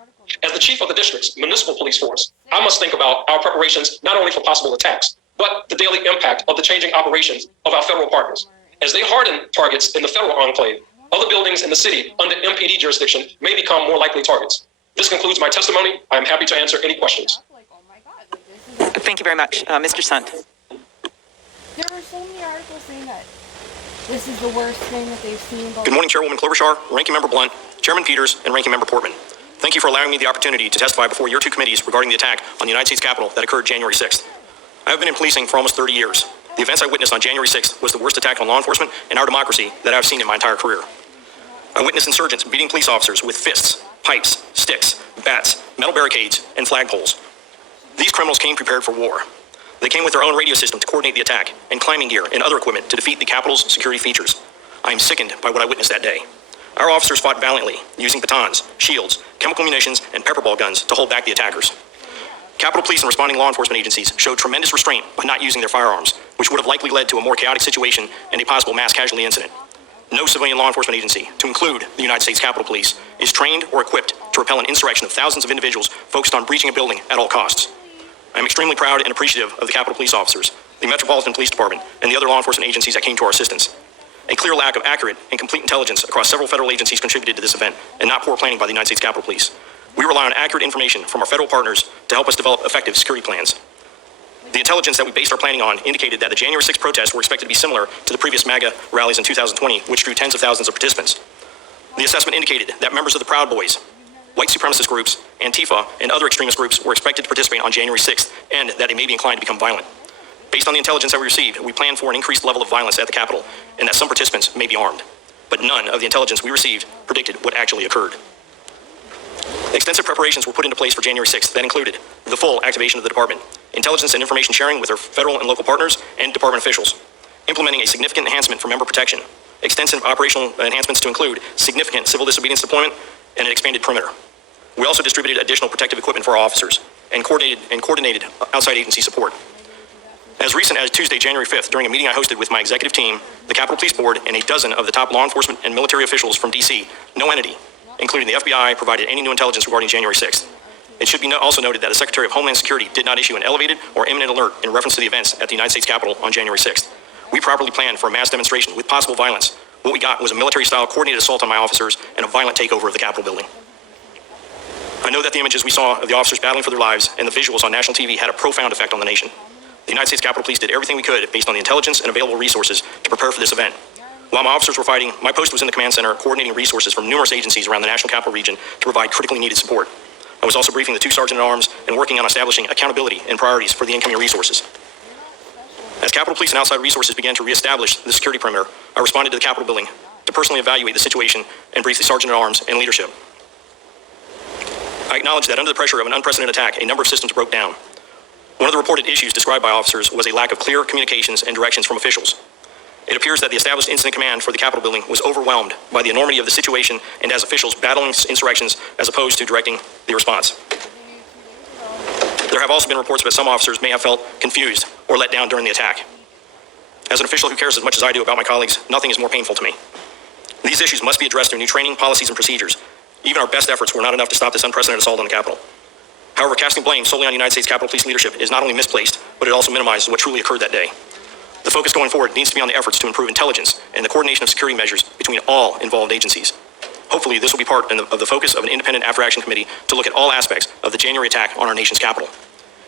As the chief of the district's municipal police force, I must think about our preparations not only for possible attacks, but the daily impact of the changing operations of our federal partners. As they harden targets in the federal enclave, other buildings in the city under MPD jurisdiction may become more likely targets. This concludes my testimony. I am happy to answer any questions. Thank you very much. Mr. Sunt. There were so many articles saying that this is the worst thing that they've seen. Good morning, Chairwoman Klobuchar, Ranking Member Blunt, Chairman Peters, and Ranking Member Portman. Thank you for allowing me the opportunity to testify before your two committees regarding the attack on the United States Capitol that occurred January 6th. I have been in policing for almost 30 years. The events I witnessed on January 6th was the worst attack on law enforcement and our democracy that I've seen in my entire career. I witnessed insurgents beating police officers with fists, pipes, sticks, bats, metal barricades, and flagpoles. These criminals came prepared for war. They came with their own radio system to coordinate the attack and climbing gear and other equipment to defeat the Capitol's security features. I am sickened by what I witnessed that day. Our officers fought valiantly, using batons, shields, chemical munitions, and pepperball guns to hold back the attackers. Capitol Police and responding law enforcement agencies showed tremendous restraint by not using their firearms, which would have likely led to a more chaotic situation and a possible mass casualty incident. No civilian law enforcement agency, to include the United States Capitol Police, is trained or equipped to repel an insurrection of thousands of individuals focused on breaching a building at all costs. I am extremely proud and appreciative of the Capitol Police officers, the Metropolitan Police Department, and the other law enforcement agencies that came to our assistance. A clear lack of accurate and complete intelligence across several federal agencies contributed to this event, and not poor planning by the United States Capitol Police. We rely on accurate information from our federal partners to help us develop effective security plans. The intelligence that we based our planning on indicated that the January 6th protests were expected to be similar to the previous MAGA rallies in 2020, which drew tens of thousands of participants. The assessment indicated that members of the Proud Boys, white supremacist groups, Antifa, and other extremist groups were expected to participate on January 6th, and that they may be inclined to become violent. Based on the intelligence that we received, we plan for an increased level of violence at the Capitol, and that some participants may be armed. But none of the intelligence we received predicted what actually occurred. Extensive preparations were put into place for January 6th that included the full activation of the department, intelligence and information sharing with our federal and local partners and department officials, implementing a significant enhancement for member protection, extensive operational enhancements to include significant civil disobedience deployment, and an expanded perimeter. We also distributed additional protective equipment for our officers and coordinated outside agency support. As recent as Tuesday, January 5th, during a meeting I hosted with my executive team, the Capitol Police Board, and a dozen of the top law enforcement and military officials from D.C., no entity, including the FBI, provided any new intelligence regarding January 6th. It should be also noted that the Secretary of Homeland Security did not issue an elevated or imminent alert in reference to the events at the United States Capitol on January 6th. We properly planned for a mass demonstration with possible violence. What we got was a military-style coordinated assault on my officers and a violent takeover of the Capitol building. I know that the images we saw of the officers battling for their lives and the visuals on national TV had a profound effect on the nation. The United States Capitol Police did everything we could based on the intelligence and available resources to prepare for this event. While my officers were fighting, my post was in the command center coordinating resources from numerous agencies around the National Capital Region to provide critically needed support. I was also briefing the two sergeant-at-arms and working on establishing accountability and priorities for the incoming resources. As Capitol Police and outside resources began to reestablish the security perimeter, I responded to the Capitol building to personally evaluate the situation and brief the sergeant-at-arms and leadership. I acknowledge that under the pressure of an unprecedented attack, a number of systems broke down. One of the reported issues described by officers was a lack of clear communications and directions from officials. It appears that the established incident command for the Capitol building was overwhelmed by the enormity of the situation and as officials battling insurrections as opposed to directing the response. There have also been reports that some officers may have felt confused or let down during the attack. As an official who cares as much as I do about my colleagues, nothing is more painful to me. These issues must be addressed through new training, policies, and procedures. Even our best efforts were not enough to stop this unprecedented assault on the Capitol. However, casting blame solely on United States Capitol Police leadership is not only misplaced, but it also minimizes what truly occurred that day. The focus going forward needs to be on the efforts to improve intelligence and the coordination of security measures between all involved agencies. Hopefully, this will be part of the focus of an independent after-action committee to look at all aspects of the January attack on our nation's capital.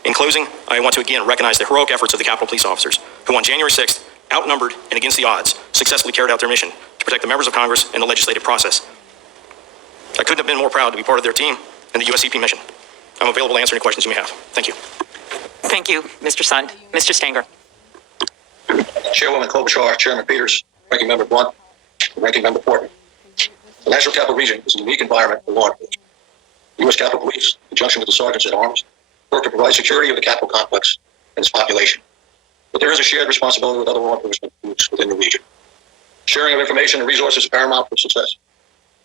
In closing, I want to again recognize the heroic efforts of the Capitol Police officers, who on January 6th, outnumbered and against the odds, successfully carried out their mission to protect the members of Congress and the legislative process. I couldn't have been more proud to be part of their team and the USCP mission. I'm available to answer any questions you may have. Thank you. Thank you, Mr. Sund. Mr. Stanger. Chairwoman Klobuchar, Chairman Peters, Ranking Member Blunt, and Ranking Member Portman. The National Capital Region is a unique environment for law enforcement. The U.S. Capitol Police, in conjunction with the sergeants at arms, work to provide security of the Capitol complex and its population. But there is a shared responsibility with other law enforcement groups within the region. Sharing of information and resources is paramount for success.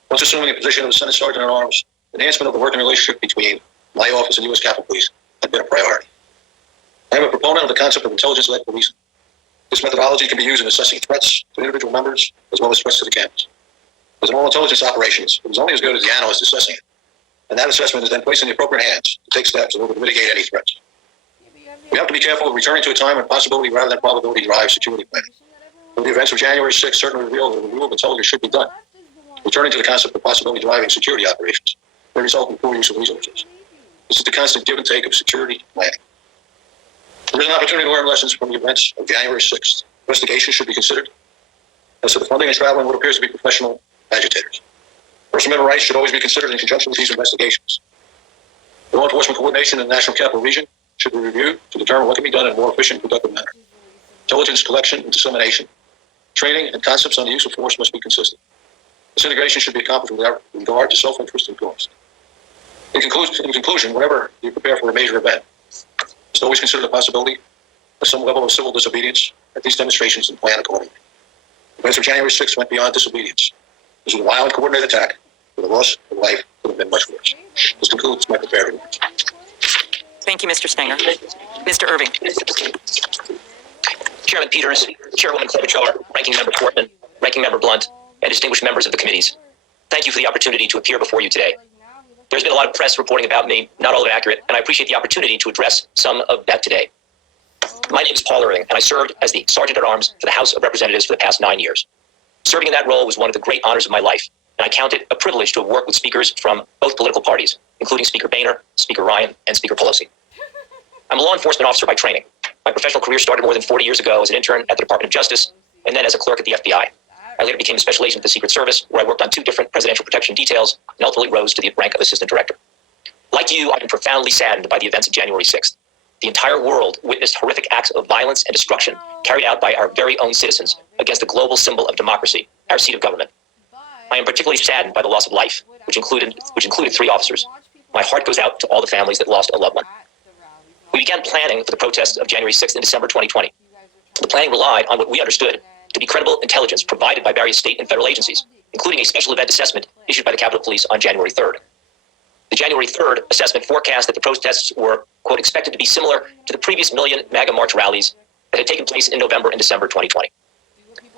Once assuming the position of the Senate Sergeant at Arms, enhancement of the working relationship between my office and U.S. Capitol Police had been a priority. I am a proponent of the concept of intelligence-led policing. This methodology can be used in assessing threats to individual members as well as threats to the campus. As in all intelligence operations, it is only as good as the analyst assessing it, and that assessment is then placed in the appropriate hands to take steps in order to mitigate any threats. We have to be careful of returning to a time when possibility rather than probability drives security planning. But the events of January 6th certainly revealed that the rule of intelligence should be done. Returning to the concept of possibility driving security operations may result in poor use of resources. This is the constant give and take of security planning. There is an opportunity to learn lessons from the events of January 6th. Investigation should be considered. As to the funding and traveling what appears to be professional agitators. First Amendment rights should always be considered in conjunction with these investigations. Law enforcement coordination in the National Capital Region should be reviewed to determine what can be done in a more efficient and productive manner. Intelligence collection and dissemination, training, and concepts on the use of force must be consistent. This integration should be accomplished without regard to self-interest and cost. In conclusion, whenever you prepare for a major event, must always consider the possibility of some level of civil disobedience at these demonstrations and plan accordingly. The events of January 6th went beyond disobedience. This was a violent, coordinated attack where the loss of life could have been much worse. This concludes my prepared remarks. Thank you, Mr. Stanger. Mr. Irving. Chairman Peters, Chairwoman Klobuchar, Ranking Member Portman, Ranking Member Blunt, and distinguished members of the committees. Thank you for the opportunity to appear before you today. There's been a lot of press reporting about me, not all of it accurate, and I appreciate the opportunity to address some of that today. My name is Paul Irving, and I served as the Sergeant at Arms for the House of Representatives for the past 9 years. Serving in that role was one of the great honors of my life, and I count it a privilege to have worked with speakers from both political parties, including Speaker Boehner, Speaker Ryan, and Speaker Pelosi. I'm a law enforcement officer by training. My professional career started more than 40 years ago as an intern at the Department of Justice, and then as a clerk at the FBI. I later became a special agent of the Secret Service, where I worked on 2 different presidential protection details and ultimately rose to the rank of assistant director. Like you, I've been profoundly saddened by the events of January 6th. The entire world witnessed horrific acts of violence and destruction carried out by our very own citizens against a global symbol of democracy, our seat of government. I am particularly saddened by the loss of life, which included 3 officers. My heart goes out to all the families that lost a loved one. We began planning for the protests of January 6th in December 2020. The planning relied on what we understood to be credible intelligence provided by various state and federal agencies, including a special event assessment issued by the Capitol Police on January 3rd. The January 3rd assessment forecast that the protests were, quote, expected to be similar to the previous million MAGA March rallies that had taken place in November and December 2020.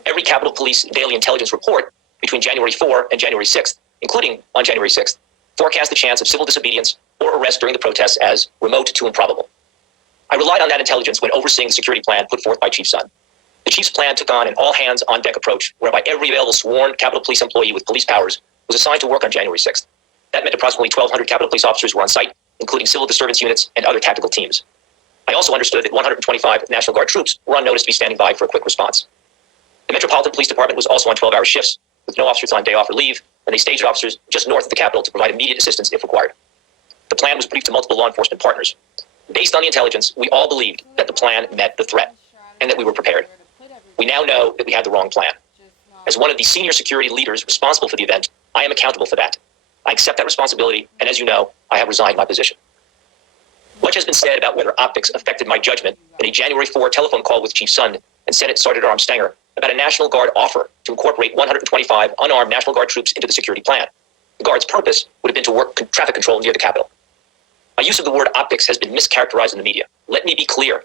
Every Capitol Police daily intelligence report between January 4 and January 6th, including on January 6th, forecast the chance of civil disobedience or arrest during the protests as remote to improbable. I relied on that intelligence when overseeing the security plan put forth by Chief Sund. The Chief's plan took on an all-hands-on-deck approach whereby every available sworn Capitol Police employee with police powers was assigned to work on January 6th. That meant approximately 1,200 Capitol Police officers were on site, including civil disturbance units and other tactical teams. I also understood that 125 National Guard troops were on notice to be standing by for a quick response. The Metropolitan Police Department was also on 12-hour shifts, with no officers on day off or leave, and they staged officers just north of the Capitol to provide immediate assistance if required. The plan was briefed to multiple law enforcement partners. Based on the intelligence, we all believed that the plan met the threat, and that we were prepared. We now know that we had the wrong plan. As one of the senior security leaders responsible for the event, I am accountable for that. I accept that responsibility, and as you know, I have resigned my position. Much has been said about whether optics affected my judgment in a January 4 telephone call with Chief Sund and Senate Sergeant Arm Stenger about a National Guard offer to incorporate 125 unarmed National Guard troops into the security plan. The Guard's purpose would have been to work traffic control near the Capitol. My use of the word optics has been mischaracterized in the media. Let me be clear.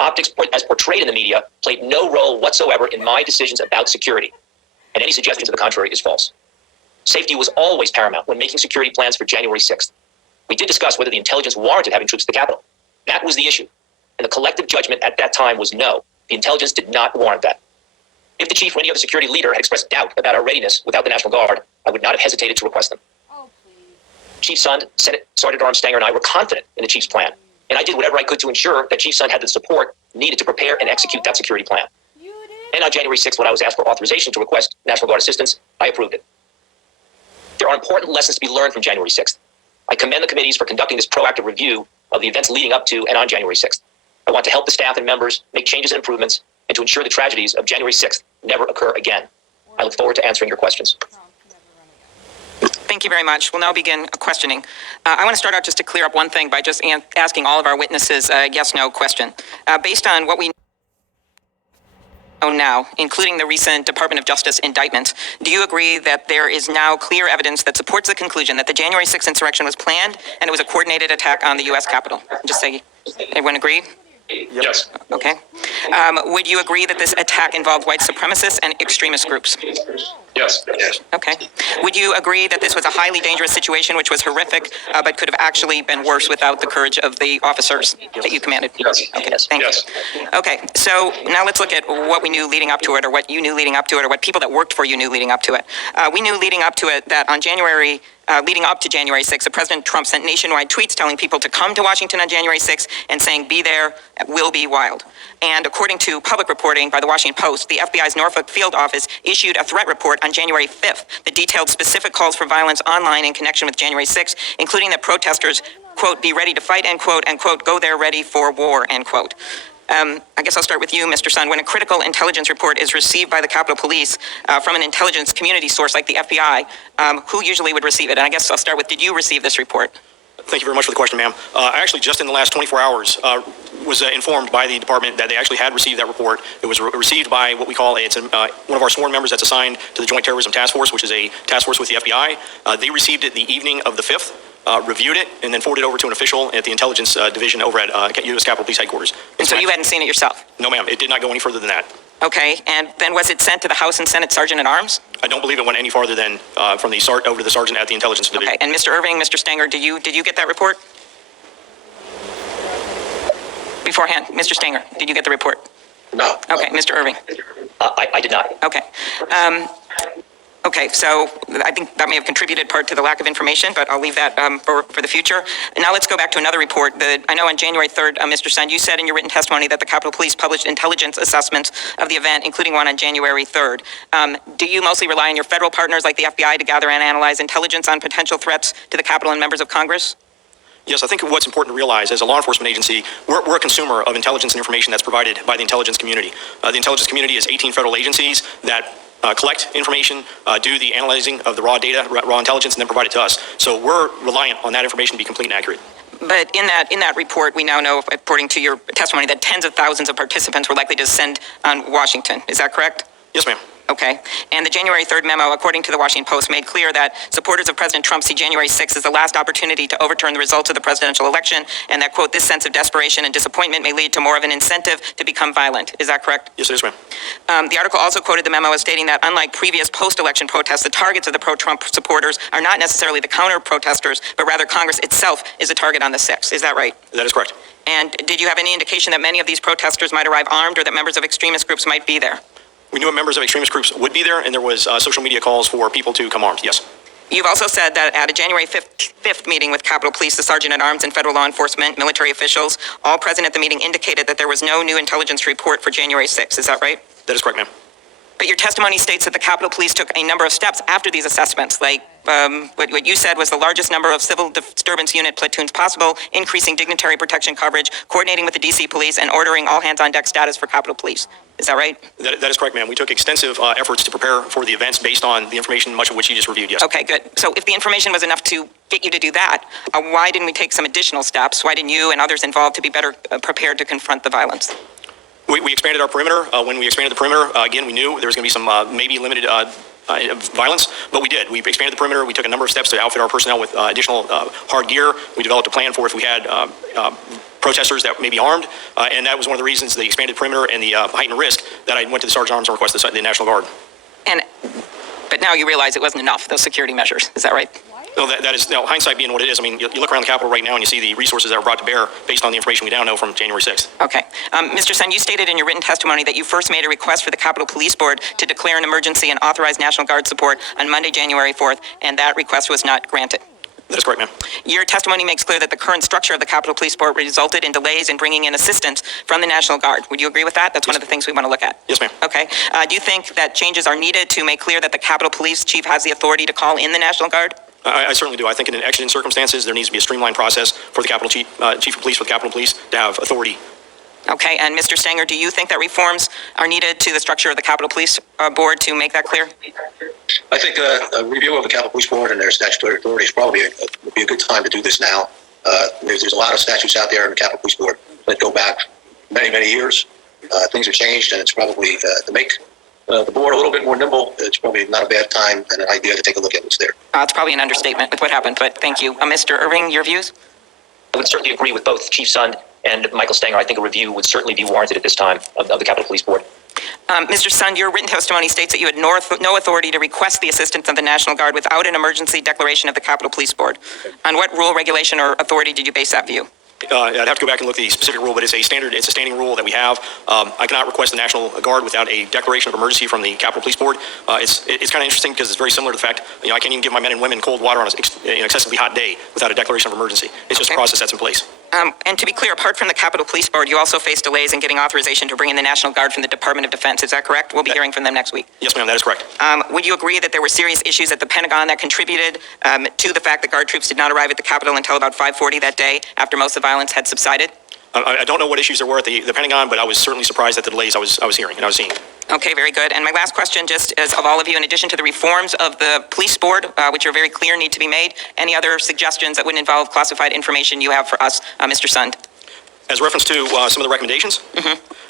Optics, as portrayed in the media, played no role whatsoever in my decisions about security, and any suggestion to the contrary is false. Safety was always paramount when making security plans for January 6th. We did discuss whether the intelligence warranted having troops at the Capitol. That was the issue, and the collective judgment at that time was no. The intelligence did not warrant that. If the chief or any other security leader had expressed doubt about our readiness without the National Guard, I would not have hesitated to request them. Chief Sund, Senate Sergeant Arm Stenger, and I were confident in the chief's plan, and I did whatever I could to ensure that Chief Sund had the support needed to prepare and execute that security plan. And on January 6th, when I was asked for authorization to request National Guard assistance, I approved it. There are important lessons to be learned from January 6th. I commend the committees for conducting this proactive review of the events leading up to and on January 6th. I want to help the staff and members make changes and improvements and to ensure the tragedies of January 6th never occur again. I look forward to answering your questions. Thank you very much. We'll now begin questioning. I want to start out just to clear up one thing by just asking all of our witnesses a yes-no question. Based on what we know now, including the recent Department of Justice indictment, do you agree that there is now clear evidence that supports the conclusion that the January 6th insurrection was planned and it was a coordinated attack on the U.S. Capitol? Just say, everyone agree? Yes. Okay. Would you agree that this attack involved white supremacists and extremist groups? Yes. Okay. Would you agree that this was a highly dangerous situation, which was horrific, but could have actually been worse without the courage of the officers that you commanded? Yes. Okay. Thank Yes. you. Okay. So now let's look at what we knew leading up to it, or what you knew leading up to it, or what people that worked for you knew leading up to it. We knew leading up to it that on leading up to January 6th, President Trump sent nationwide tweets telling people to come to Washington on January 6th and saying, be there, will be wild. And according to public reporting by the Washington Post, the FBI's Norfolk field office issued a threat report on January 5th that detailed specific calls for violence online in connection with January 6th, including that protesters, quote, be ready to fight, end quote, and quote, go there ready for war, end quote. I guess I'll start with you, Mr. Sund. When a critical intelligence report is received by the Capitol Police from an intelligence community source like the FBI, who usually would receive it? And I guess I'll start with, did you receive this report? Thank you very much for the question, ma'am. I actually, just in the last 24 hours, was informed by the department that they actually had received that report. It was received by what we call one of our sworn members that's assigned to the Joint Terrorism Task Force, which is a task force with the FBI. They received it the evening of the 5th. Reviewed it, and then forwarded over to an official at the intelligence division over at U.S. Capitol Police Headquarters. And so you hadn't seen it yourself? No, ma'am. It did not go any further than that. Okay, and then was it sent to the House and Senate Sergeant at Arms? I don't believe it went any farther than from the over to the sergeant at the intelligence division. Okay, and Mr. Irving, Mr. Stenger, did you get that report? Beforehand, Mr. Stenger, did you get the report? No. Okay, Mr. Irving. I did not. Okay. Okay, so I think that may have contributed part to the lack of information, but I'll leave that for the future. And now let's go back to another report. I know on January 3rd, Mr. Sun, you said in your written testimony that the Capitol Police published intelligence assessments of the event, including one on January 3rd. Do you mostly rely on your federal partners like the FBI to gather and analyze intelligence on potential threats to the Capitol and members of Congress? Yes, I think what's important to realize as a law enforcement agency, we're a consumer of intelligence and information that's provided by the intelligence community. The intelligence community is 18 federal agencies that collect information, do the analyzing of the raw data, raw intelligence, and then provide it to us. So we're reliant on that information to be complete and accurate. But in that report, we now know, according to your testimony, that tens of thousands of participants were likely to descend on Washington. Is that correct? Yes, ma'am. Okay. And the January 3rd memo, according to the Washington Post, made clear that supporters of President Trump see January 6th as the last opportunity to overturn the results of the presidential election, and that, quote, this sense of desperation and disappointment may lead to more of an incentive to become violent. Is that correct? Yes, it is, ma'am. The article also quoted the memo as stating that, unlike previous post-election protests, the targets of the pro-Trump supporters are not necessarily the counter-protesters, but rather Congress itself is a target on the 6th. Is that right? That is correct. And did you have any indication that many of these protesters might arrive armed or that members of extremist groups might be there? We knew members of extremist groups would be there, and there was social media calls for people to come armed, yes. You've also said that at a January 5th meeting with Capitol Police, the Sergeant-at-Arms and federal law enforcement, military officials, all present at the meeting indicated that there was no new intelligence report for January 6th. Is that right? That is correct, ma'am. But your testimony states that the Capitol Police took a number of steps after these assessments, like what you said was the largest number of civil disturbance unit platoons possible, increasing dignitary protection coverage, coordinating with the D.C. police, and ordering all hands-on-deck status for Capitol Police. Is that right? That is correct, ma'am. We took extensive efforts to prepare for the events based on the information, much of which you just reviewed, yes. Okay, good. So if the information was enough to get you to do that, why didn't we take some additional steps? Why didn't you and others involved to be better prepared to confront the violence? We expanded our perimeter. When we expanded the perimeter, again, we knew there was going to be some maybe limited violence, but we did. We expanded the perimeter. We took a number of steps to outfit our personnel with additional hard gear. We developed a plan for if we had protesters that may be armed, and that was one of the reasons the expanded perimeter and the heightened risk that I went to the Sergeant Arms and requested the National Guard. But now you realize it wasn't enough, those security measures. Is that right? No, that is, now, hindsight being what it is. I mean, you look around the Capitol right now and you see the resources that are brought to bear based on the information we now know from January 6th. Okay. Mr. Sun, you stated in your written testimony that you first made a request for the Capitol Police Board to declare an emergency and authorize National Guard support on Monday, January 4th, and that request was not granted. That is correct, ma'am. Your testimony makes clear that the current structure of the Capitol Police Board resulted in delays in bringing in assistance from the National Guard. Would you agree with that? That's one of the things we want to look at. Yes, ma'am. Okay. Do you think that changes are needed to make clear that the Capitol Police Chief has the authority to call in the National Guard? I certainly do. I think in exigent circumstances, there needs to be a streamlined process for the Capitol Chief of Police for the Capitol Police to have authority. Okay. And Mr. Stenger, do you think that reforms are needed to the structure of the Capitol Police Board to make that clear? I think a review of the Capitol Police Board and their statutory authority is probably would be a good time to do this now. There's a lot of statutes out there in the Capitol Police Board that go back many, many years. Things have changed, and it's probably to make the board a little bit more nimble. It's probably not a bad time and an idea to take a look at what's there. It's probably an understatement with what happened, but thank you. Mr. Irving, your views? I would certainly agree with both Chief Sund and Michael Stenger. I think a review would certainly be warranted at this time of the Capitol Police Board. Mr. Sund, your written testimony states that you had no authority to request the assistance of the National Guard without an emergency declaration of the Capitol Police Board. On what rule, regulation, or authority did you base that view? I'd have to go back and look at the specific rule, but it's a standing rule that we have. I cannot request the National Guard without a declaration of emergency from the Capitol Police Board. It's kind of interesting because it's very similar to the fact, I can't even give my men and women cold water on an excessively hot day without a declaration of emergency. It's just a process that's in place. And to be clear, apart from the Capitol Police Board, you also face delays in getting authorization to bring in the National Guard from the Department of Defense. Is that correct? We'll be hearing from them next week. Yes, ma'am, that is correct. Would you agree that there were serious issues at the Pentagon that contributed to the fact that Guard troops did not arrive at the Capitol until about 5:40 that day after most of the violence had subsided? I don't know what issues there were at the Pentagon, but I was certainly surprised at the delays I was hearing and I was seeing. Okay, very good. And my last question, just as of all of you, in addition to the reforms of the police board, which are very clear need to be made, any other suggestions that would involve classified information you have for us, Mr. Sund? As reference to some of the recommendations,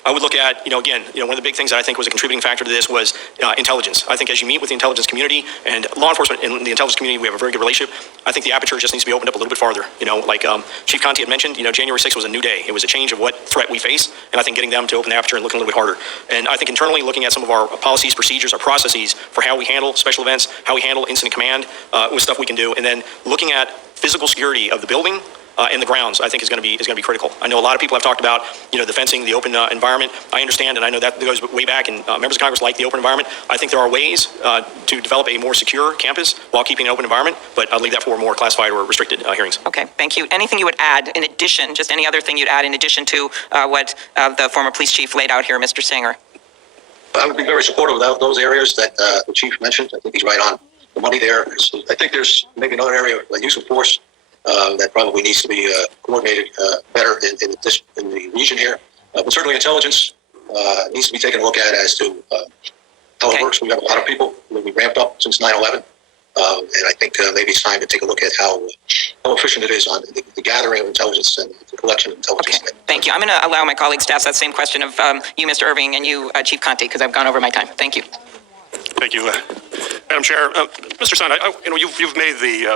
I would look at, again, one of the big things that I think was a contributing factor to this was intelligence. I think as you meet with the intelligence community and law enforcement in the intelligence community, we have a very good relationship. I think the aperture just needs to be opened up a little bit farther. Like Chief Conti had mentioned, January 6th was a new day. It was a change of what threat we face, and I think getting them to open the aperture and look a little bit harder. And I think internally looking at some of our policies, procedures, our processes for how we handle special events, how we handle incident command with stuff we can do, and then looking at physical security of the building, and the grounds, I think is going to be critical. I know a lot of people have talked about, the fencing, the open environment. I understand, and I know that goes way back, and members of Congress like the open environment. I think there are ways to develop a more secure campus while keeping an open environment, but I'll leave that for more classified or restricted hearings. Okay, thank you. Anything you would add in addition, just any other thing you'd add in addition to what the former police chief laid out here, Mr. Singer? I would be very supportive of those areas that the chief mentioned. I think he's right on the money there. I think there's maybe another area like use of force that probably needs to be coordinated better in the region here. But certainly intelligence needs to be taken a look at as to how it works. We have a lot of people. We ramped up since 9/11. And I think maybe it's time to take a look at how efficient it is on the gathering of intelligence and the collection of intelligence. Okay, thank you. I'm going to allow my colleagues to ask that same question of you, Mr. Irving, and you, Chief Conte, because I've gone over my time. Thank you. Thank you, Madam Chair. Mr. Son, you've made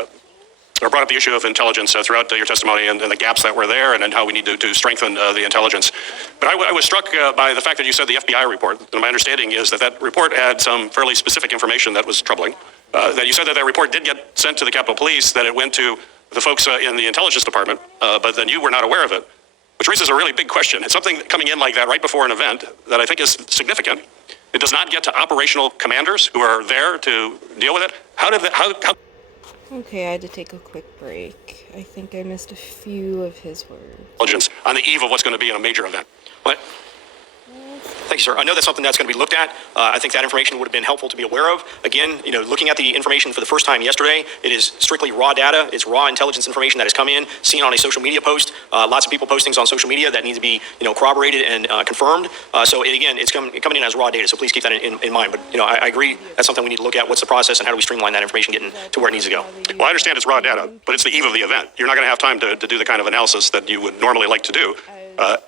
or brought up the issue of intelligence throughout your testimony and the gaps that were there and how we need to strengthen the intelligence. But I was struck by the fact that you said the FBI report. And my understanding is that report had some fairly specific information that was troubling. That you said that report did get sent to the Capitol Police, that it went to the folks in the intelligence department, but then you were not aware of it, which raises a really big question. It's something coming in like that right before an event that I think is significant. It does not get to operational commanders who are there to deal with it. How did that, how Okay, I had to take a quick break. I think I missed a few of his words. intelligence on the eve of what's going to be a major event? What? Thank you, sir. I know that's something that's going to be looked at. I think that information would have been helpful to be aware of. Again, looking at the information for the first time yesterday, it is strictly raw data. It's raw intelligence information that has come in, seen on a social media post. Lots of people posting things on social media that need to be, corroborated and confirmed. Again, it's coming in as raw data. So please keep that in mind. But I agree that's something we need to look at. What's the process and how do we streamline that information getting to where it needs to go? Well, I understand it's raw data, but it's the eve of the event. You're not going to have time to do the kind of analysis that you would normally like to do.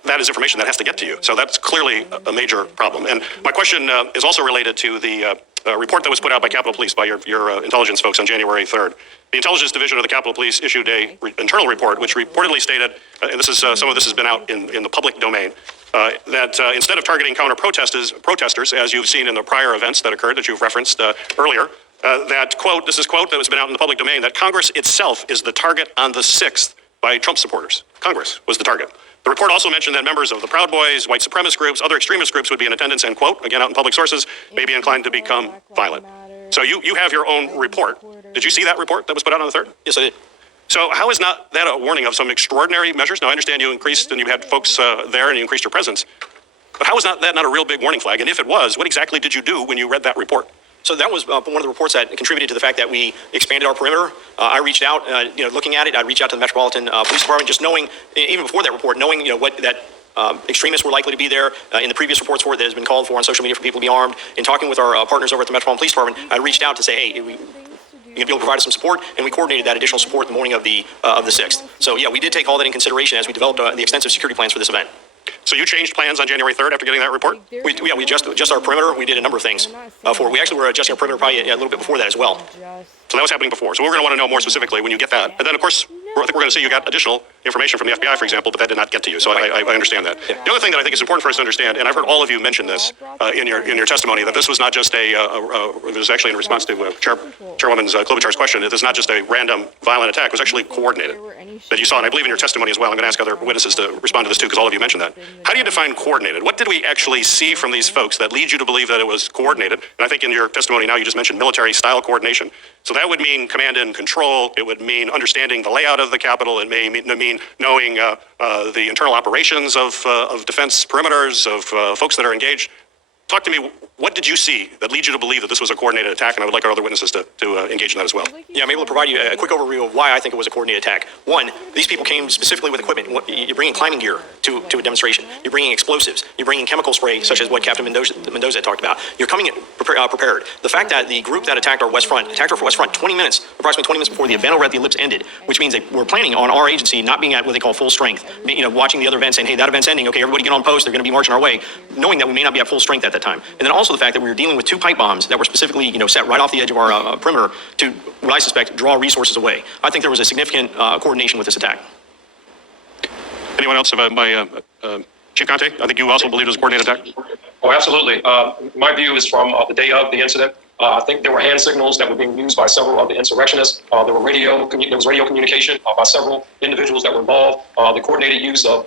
That is information that has to get to you. So that's clearly a major problem. And my question is also related to the report that was put out by Capitol Police, by your intelligence folks on January 3rd. The Intelligence Division of the Capitol Police issued a internal report which reportedly stated, and this is some of this has been out in the public domain, that instead of targeting counter-protesters, as you've seen in the prior events that occurred that you've referenced earlier, that quote, this is quote that has been out in the public domain, that Congress itself is the target on the 6th by Trump supporters. Congress was the target. The report also mentioned that members of the Proud Boys, white supremacist groups, other extremist groups would be in attendance and, quote, again out in public sources, may be inclined to become violent. So you have your own report. Did you see that report that was put out on the 3rd? Yes, I did. So how is not that a warning of some extraordinary measures? Now, I understand you increased and you had folks there and you increased your presence. But how is that not a real big warning flag? And if it was, what exactly did you do when you read that report? So that was one of the reports that contributed to the fact that we expanded our perimeter. I reached out, looking at it, I reached out to the Metropolitan Police Department, just knowing, even before that report, knowing, what that extremists were likely to be there. In the previous reports that has been called for on social media for people to be armed. In talking with our partners over at the Metropolitan Police Department, I reached out to say, hey, you're going to be able to provide us some support, and we coordinated that additional support the morning of the 6th. So yeah, we did take all that in consideration as we developed the extensive security plans for this event. So you changed plans on January 3rd after getting that report? We adjusted our perimeter. We did a number of things. We actually were adjusting our perimeter probably a little bit before that as well. So that was happening before. So we're going to want to know more specifically when you get that. And then, of course, I think we're going to see you got additional information from the FBI, for example, but that did not get to you. So I understand that. Yeah. The other thing that I think is important for us to understand, and I've heard all of you mention this in your testimony, that this was not just it was actually in response to Chairwoman Klobuchar's question, it is not just a random violent attack. It was actually coordinated that you saw. And I believe in your testimony as well. I'm going to ask other witnesses to respond to this too, because all of you mentioned that. How do you define coordinated? What did we actually see from these folks that leads you to believe that it was coordinated? And I think in your testimony now you just mentioned military-style coordination. So that would mean command and control. It would mean understanding the layout of the Capitol. It may mean knowing the internal operations of defense perimeters, of folks that are engaged. Talk to me, what did you see that leads you to believe that this was a coordinated attack? And I would like our other witnesses to engage in that as well. Yeah, I'm able to provide you a quick overview of why I think it was a coordinated attack. One, these people came specifically with equipment. You're bringing climbing gear to a demonstration. You're bringing explosives. You're bringing chemical spray, such as what Captain Mendoza had talked about. You're coming in prepared. The fact that the group that attacked our West Front, approximately 20 minutes before the event over at the Ellipse ended, which means they were planning on our agency not being at what they call full strength. Watching the other event saying, hey, that event's ending. Okay, everybody get on post. They're going to be marching our way, knowing that we may not be at full strength at that time. And then also the fact that we were dealing with 2 pipe bombs that were specifically, set right off the edge of our perimeter to, what I suspect, draw resources away. I think there was a significant coordination with this attack. Anyone else? Chief Conte, I think you also believe it was a coordinated attack? Oh, absolutely. My view is from the day of the incident. I think there were hand signals that were being used by several of the insurrectionists. There was radio communication by several individuals that were involved. The coordinated use of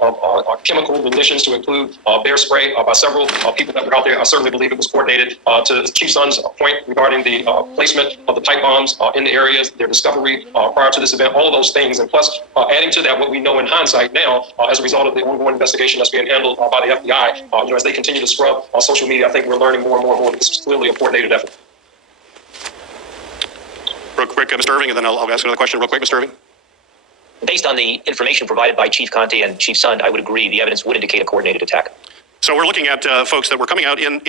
chemical munitions to include bear spray by several people that were out there. I certainly believe it was coordinated. To Chief Sun's point regarding the placement of the pipe bombs in the areas, their discovery prior to this event, all of those things, and plus adding to that what we know in hindsight now as a result of the ongoing investigation that's being handled by the FBI. As they continue to scrub on social media, I think we're learning more and more that this is clearly a coordinated effort. Real quick, Mr. Irving, and then I'll ask another question real quick, Mr. Irving. Based on the information provided by Chief Conte and Chief Sund, I would agree the evidence would indicate a coordinated attack. So we're looking at folks that were coming out in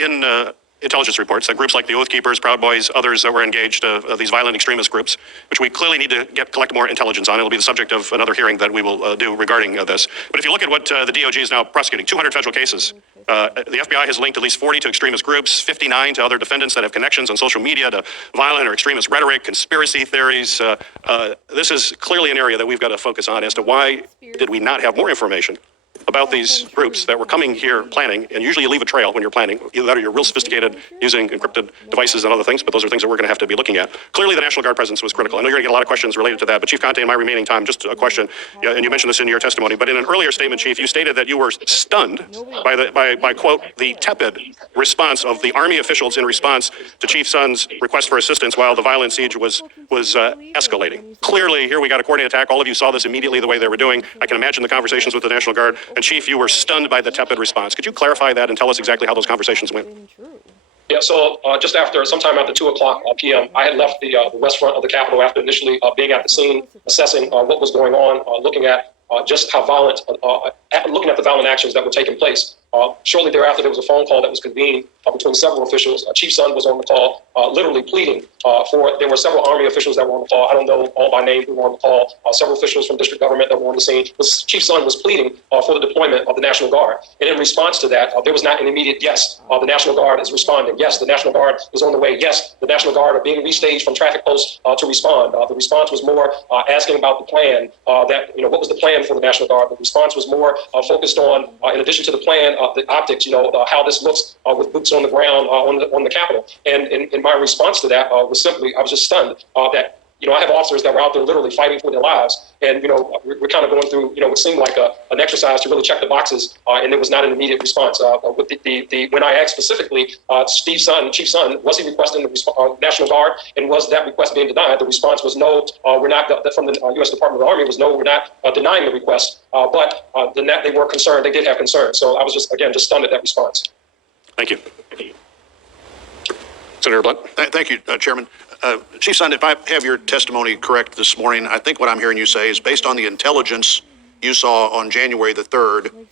intelligence reports, groups like the Oath Keepers, Proud Boys, others that were engaged, these violent extremist groups, which we clearly need to collect more intelligence on. It'll be the subject of another hearing that we will do regarding this. But if you look at what the DOJ is now prosecuting, 200 federal cases, the FBI has linked at least 40 to extremist groups, 59 to other defendants that have connections on social media to violent or extremist rhetoric, conspiracy theories. This is clearly an area that we've got to focus on as to why did we not have more information about these groups that were coming here planning, and usually you leave a trail when you're planning. Either that or you're real sophisticated using encrypted devices and other things, but those are things that we're going to have to be looking at. Clearly, the National Guard presence was critical. I know you're going to get a lot of questions related to that, but Chief Conte, in my remaining time, just a question, and you mentioned this in your testimony, but in an earlier statement, Chief, you stated that you were stunned by quote, the tepid response of the Army officials in response to Chief Sund's request for assistance while the violent siege was escalating. Clearly, here we got a coordinated attack. All of you saw this immediately the way they were doing. I can imagine the conversations with the National Guard. And Chief, you were stunned by the tepid response. Could you clarify that and tell us exactly how those conversations went? Yeah, so just sometime after 2:00 p.m., I had left the west front of the Capitol after initially being at the scene, assessing what was going on, looking at just how violent, looking at the violent actions that were taking place. Shortly thereafter, there was a phone call that was convened between several officials. Chief Sund was on the call, literally pleading there were several Army officials that were on the call. I don't know all by name who were on the call. Several officials from district government that were on the scene. Chief Sund was pleading for the deployment of the National Guard. And in response to that, there was not an immediate yes. The National Guard is responding. Yes, the National Guard is on the way. Yes, the National Guard are being restaged from traffic posts to respond. The response was more asking about the plan, what was the plan for the National Guard? The response was more focused on, in addition to the plan, the optics, how this looks with boots on the ground on the Capitol. And in my response to that was simply, I was just stunned that, I have officers that were out there literally fighting for their lives. And, we're kind of going through, what seemed like an exercise to really check the boxes. And there was not an immediate response. When I asked specifically, Chief Sund, was he requesting the National Guard? And was that request being denied? The response was no, we're not, from the U.S. Department of the Army was no, we're not denying the request. But they were concerned. They did have concerns. So I was just stunned at that response. Thank you. Senator Blunt. Thank you, Chairman. Chief Sund, if I have your testimony correct this morning, I think what I'm hearing you say is based on the intelligence you saw on January the 3rd,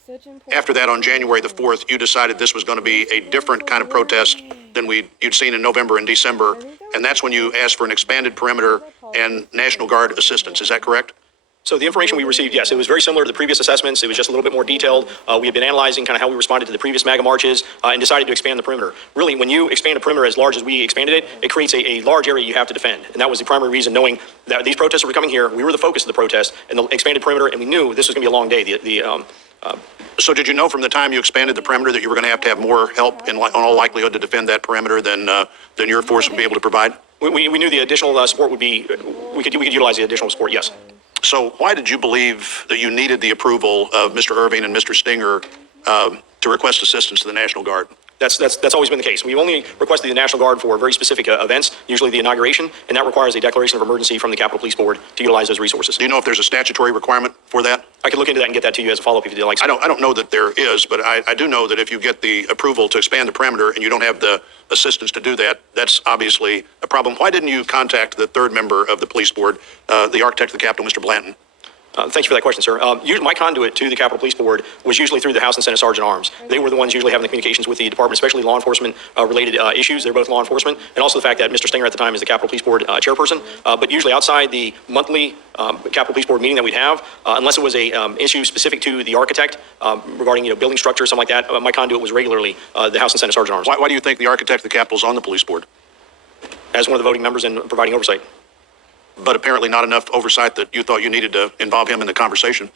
after that on January the 4th, you decided this was going to be a different kind of protest than you'd seen in November and December, and that's when you asked for an expanded perimeter and National Guard assistance. Is that correct? So the information we received, yes, it was very similar to the previous assessments. It was just a little bit more detailed. We have been analyzing kind of how we responded to the previous MAGA marches and decided to expand the perimeter. Really, when you expand a perimeter as large as we expanded it, it creates a large area you have to defend. And that was the primary reason, knowing that these protesters were coming here. We were the focus of the protest and the expanded perimeter, and we knew this was going to be a long day. So did you know from the time you expanded the perimeter that you were going to have more help in all likelihood to defend that perimeter than your force would be able to provide? We knew the additional support would be, we could utilize the additional support, yes. So why did you believe that you needed the approval of Mr. Irving and Mr. Stinger to request assistance to the National Guard? That's always been the case. We only requested the National Guard for very specific events, usually the inauguration, and that requires a declaration of emergency from the Capitol Police Board to utilize those resources. Do you know if there's a statutory requirement for that? I can look into that and get that to you as a follow-up if you'd like. I don't know that there is, but I do know that if you get the approval to expand the perimeter and you don't have the assistance to do that, that's obviously a problem. Why didn't you contact the third member of the police board, the architect of the Capitol, Mr. Blanton? Thank you for that question, sir. My conduit to the Capitol Police Board was usually through the House and Senate Sergeant Arms. They were the ones usually having the communications with the department, especially law enforcement related issues. They're both law enforcement, and also the fact that Mr. Stinger at the time is the Capitol Police Board chairperson. But usually outside the monthly Capitol Police Board meeting that we'd have, unless it was a issue specific to the architect regarding building structure or something like that, my conduit was regularly the House and Senate Sergeant Arms. Why do you think the architect of the Capitol is on the police board? As one of the voting members and providing oversight. But apparently not enough oversight that you thought you needed to involve him in the conversation.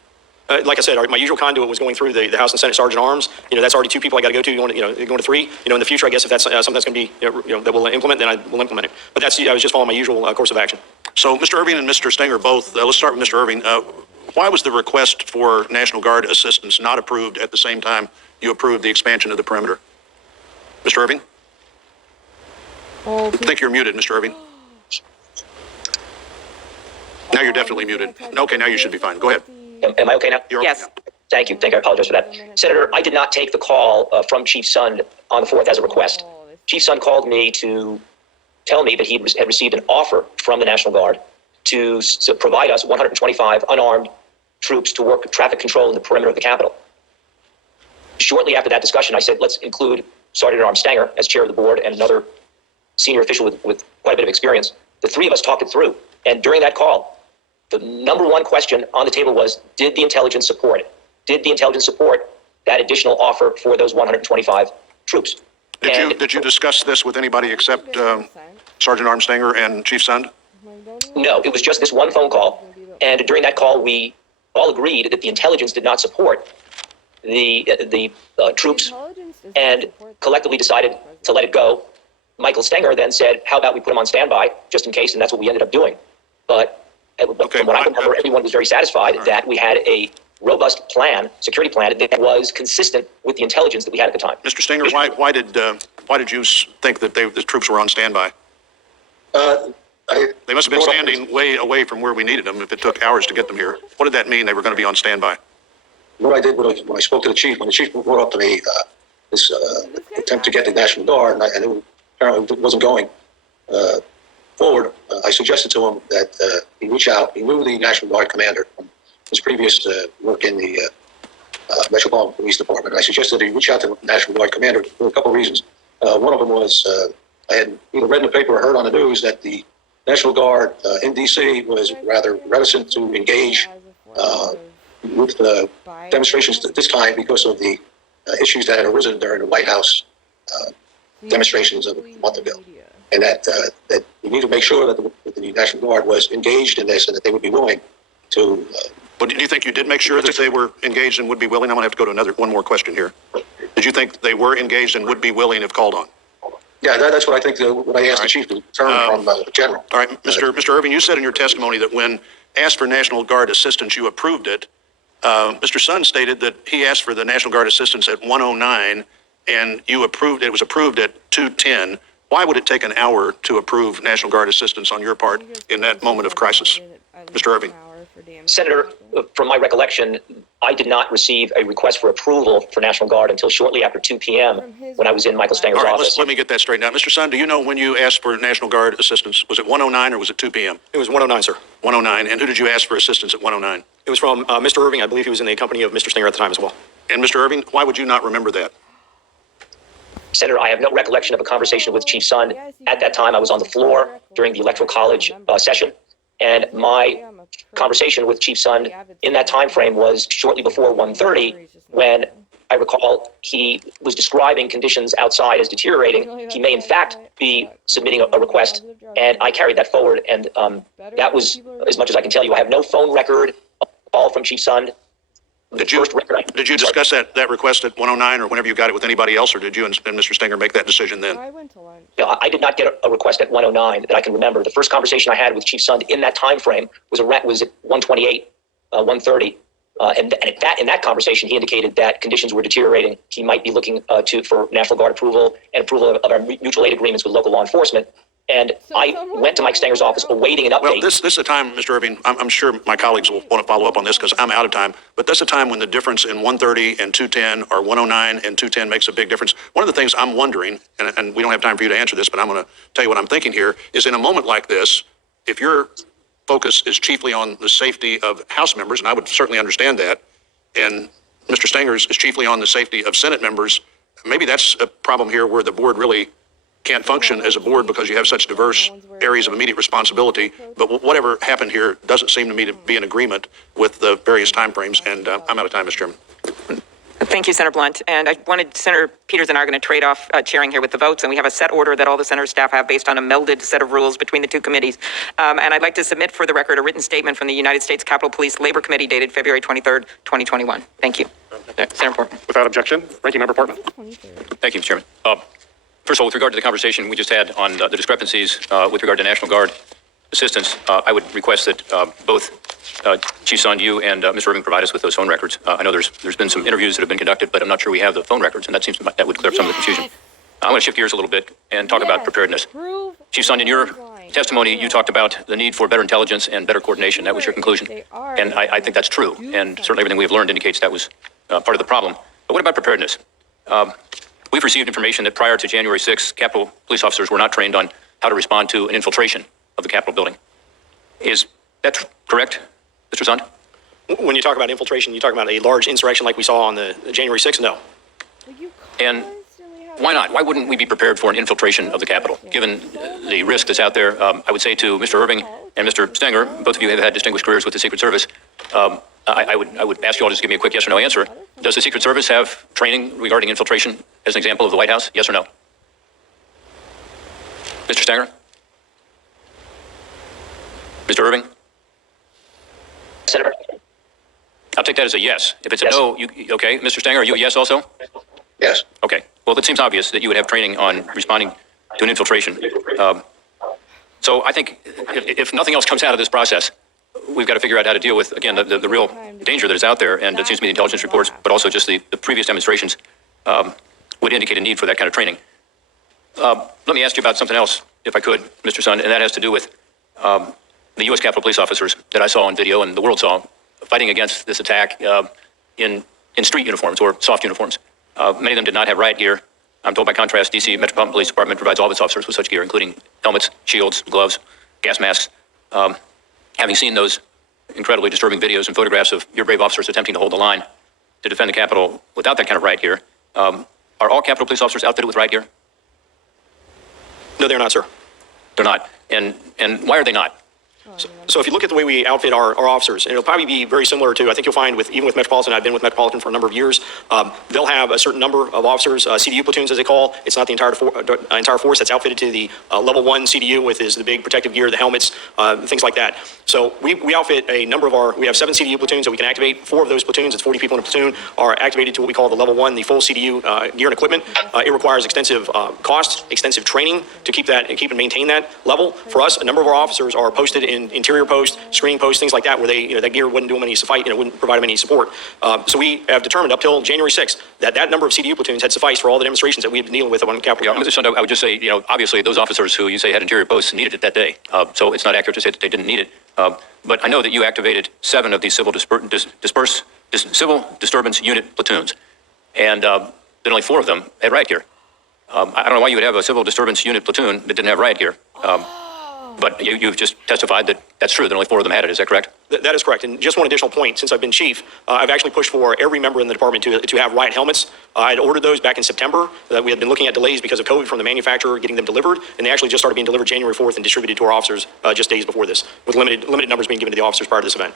Like I said, my usual conduit was going through the House and Senate Sergeant Arms. That's already 2 people I got to go to. Going to 3. In the future, I guess if that's something that's going to be, that we'll implement, then I will implement it. But I was just following my usual course of action. So, Mr. Irving and Mr. Stenger both, let's start with Mr. Irving. Why was the request for National Guard assistance not approved at the same time you approved the expansion of the perimeter? Mr. Irving? I think you're muted, Mr. Irving. Now you're definitely muted. Okay, now you should be fine. Go ahead. Am I okay now? You're Yes. okay now. Thank you. I apologize for that. Senator, I did not take the call from Chief Sund on the 4th as a request. Chief Sund called me to tell me that he had received an offer from the National Guard to provide us 125 unarmed troops to work traffic control in the perimeter of the Capitol. Shortly after that discussion, I said, let's include Sergeant at Arms Stenger as chair of the board and another senior official with quite a bit of experience. The 3 of us talked it through. And during that call, the number one question on the table was, did the intelligence support it? Did the intelligence support that additional offer for those 125 troops? Did you discuss this with anybody except Sergeant Arms Stenger and Chief Sund? No, it was just this one phone call. And during that call, we all agreed that the intelligence did not support the troops and collectively decided to let it go. Michael Stenger then said, how about we put him on standby just in case? And that's what we ended up doing. But from what I remember, everyone was very satisfied that we had a robust plan, security plan, that was consistent with the intelligence that we had at the time. Mr. Stenger, why did you think that the troops were on standby? They must have been standing way away from where we needed them if it took hours to get them here. What did that mean, they were going to be on standby? What I did when I spoke to the chief, when the chief brought up to me this attempt to get the National Guard, and it apparently wasn't going forward, I suggested to him that he reach out. He knew the National Guard commander from his previous work in the Metropolitan Police Department. I suggested he reach out to the National Guard commander for a couple of reasons. One of them was I had either read in the paper or heard on the news that the National Guard in D.C. was rather reticent to engage with demonstrations at this time because of the issues that had arisen during the White House demonstrations of a month ago. And that we need to make sure that the National Guard was engaged in this and that they would be willing to. But do you think you did make sure that they were engaged and would be willing? I'm going to have to go to one more question here. Did you think they were engaged and would be willing if called on? Yeah, that's what I think. What I asked the chief to turn from the general. All right, Mr. Irving, you said in your testimony that when asked for National Guard assistance, you approved it. Mr. Sund stated that he asked for the National Guard assistance at 1:09, and you approved. It was approved at 2:10. Why would it take an hour to approve National Guard assistance on your part in that moment of crisis, Mr. Irving? Senator, from my recollection, I did not receive a request for approval for National Guard until shortly after 2 p.m. when I was in Michael Stenger's All right, office. let me get that straightened out. Mr. Sund, do you know when you asked for National Guard assistance? Was it 1:09 or was it 2 p.m.? It was 109, sir. 1:09. And who did you ask for assistance at 1:09? It was from Mr. Irving. I believe he was in the company of Mr. Stenger at the time as well. And Mr. Irving, why would you not remember that? Senator, I have no recollection of a conversation with Chief Sund. At that time, I was on the floor during the Electoral College session, and my conversation with Chief Sund in that time frame was shortly before 1:30, when I recall he was describing conditions outside as deteriorating. He may in fact be submitting a request, and I carried that forward, and that was as much as I can tell you. I have no phone record all from Chief Sund. Did you discuss that request at 1:09 or whenever you got it with anybody else, or did you and Mr. Stenger make that decision then? No, I did not get a request at 1:09 that I can remember. The first conversation I had with Chief Sund in that time frame was at 1:28, 1:30, and in that conversation he indicated that conditions were deteriorating. He might be looking for National Guard approval and approval of our mutual aid agreements with local law enforcement. And I went to Mike Stenger's office awaiting an update. Well, this is a time, Mr. Irving, I'm sure my colleagues will want to follow up on this because I'm out of time, but that's a time when the difference in 1:30 and 2:10 or 1:09 and 2:10 makes a big difference. One of the things I'm wondering, and we don't have time for you to answer this, but I'm going to tell you what I'm thinking here, is in a moment like this, if your focus is chiefly on the safety of House members, and I would certainly understand that, and Mr. Stenger's is chiefly on the safety of Senate members, maybe that's a problem here where the board really can't function as a board because you have such diverse areas of immediate responsibility. But whatever happened here doesn't seem to me to be in agreement with the various timeframes. And I'm out of time, Mr. Chairman. Thank you, Senator Blunt. And I wanted, Senator Peters and I are going to trade off chairing here with the votes, and we have a set order that all the Senator staff have based on a melded set of rules between the two committees. And I'd like to submit for the record a written statement from the United States Capitol Police Labor Committee dated February 23rd, 2021. Thank you. Senator Portman. Without objection, Ranking Member Portman. Thank you, Mr. Chairman. First of all, with regard to the conversation we just had on the discrepancies with regard to National Guard assistance, I would request that both Chief Sund, you and Mr. Irving provide us with those phone records. I know there's been some interviews that have been conducted, but I'm not sure we have the phone records, and that seems that would clear up some of the confusion. I want to shift gears a little bit and talk about preparedness. Chief Sund, in your testimony, you talked about the need for better intelligence and better coordination. That was your conclusion, and I think that's true. And certainly everything we have learned indicates that was part of the problem. But what about preparedness? We've received information that prior to January 6th, Capitol police officers were not trained on how to respond to an infiltration of the Capitol building. Is that correct, Mr. Sund? When you talk about infiltration, you talk about a large insurrection like we saw on the January 6th? No. And why not? Why wouldn't we be prepared for an infiltration of the Capitol, given the risk that's out there? I would say to Mr. Irving and Mr. Stenger, both of you have had distinguished careers with the Secret Service. I would ask you all to just give me a quick yes or no answer. Does the Secret Service have training regarding infiltration as an example of the White House? Yes or no? Mr. Stenger? Mr. Irving? Senator. I'll take that as a yes. If it's a no, okay. Mr. Stenger, are you a yes also? Yes. Okay. Well, it seems obvious that you would have training on responding to an infiltration. So I think if nothing else comes out of this process, we've got to figure out how to deal with, again, the real danger that is out there. And it seems to me the intelligence reports, but also just the previous demonstrations would indicate a need for that kind of training. Let me ask you about something else, if I could, Mr. Sund, and that has to do with the U.S. Capitol police officers that I saw on video and the world saw fighting against this attack in street uniforms or soft uniforms. Many of them did not have riot gear. I'm told by contrast, D.C. Metropolitan Police Department provides all of its officers with such gear, including helmets, shields, gloves, gas masks. Having seen those incredibly disturbing videos and photographs of your brave officers attempting to hold the line to defend the Capitol without that kind of riot gear, are all Capitol police officers outfitted with riot gear? No, they're not, sir. They're not. And why are they not? So if you look at the way we outfit our officers, and it'll probably be very similar to, I think you'll find even with Metropolitan, I've been with Metropolitan for a number of years, they'll have a certain number of officers, CDU platoons as they call. It's not the entire force that's outfitted to the level 1 CDU with the big protective gear, the helmets, things like that. So we outfit a number of we have 7 CDU platoons that we can activate. 4 of those platoons, it's 40 people in a platoon, are activated to what we call the level 1, the full CDU gear and equipment. It requires extensive cost, extensive training to keep and maintain that level. For us, a number of our officers are posted in interior posts, screening posts, things like that, where they, that gear wouldn't do them any wouldn't provide them any support. So we have determined up till January 6th that number of CDU platoons had sufficed for all the demonstrations that we've been dealing with on Capitol. Yeah, Mr. Sund, I would just say, obviously those officers who you say had interior posts needed it that day. So it's not accurate to say that they didn't need it. But I know that you activated 7 of these civil disturbance unit platoons, and then only 4 of them had riot gear. I don't know why you would have a civil disturbance unit platoon that didn't have riot gear. But you've just testified that that's true, that only 4 of them had it. Is that correct? That is correct. And just one additional point, since I've been chief, I've actually pushed for every member in the department to have riot helmets. I had ordered those back in September. We had been looking at delays because of COVID from the manufacturer getting them delivered, and they actually just started being delivered January 4th and distributed to our officers just days before this, with limited numbers being given to the officers prior to this event.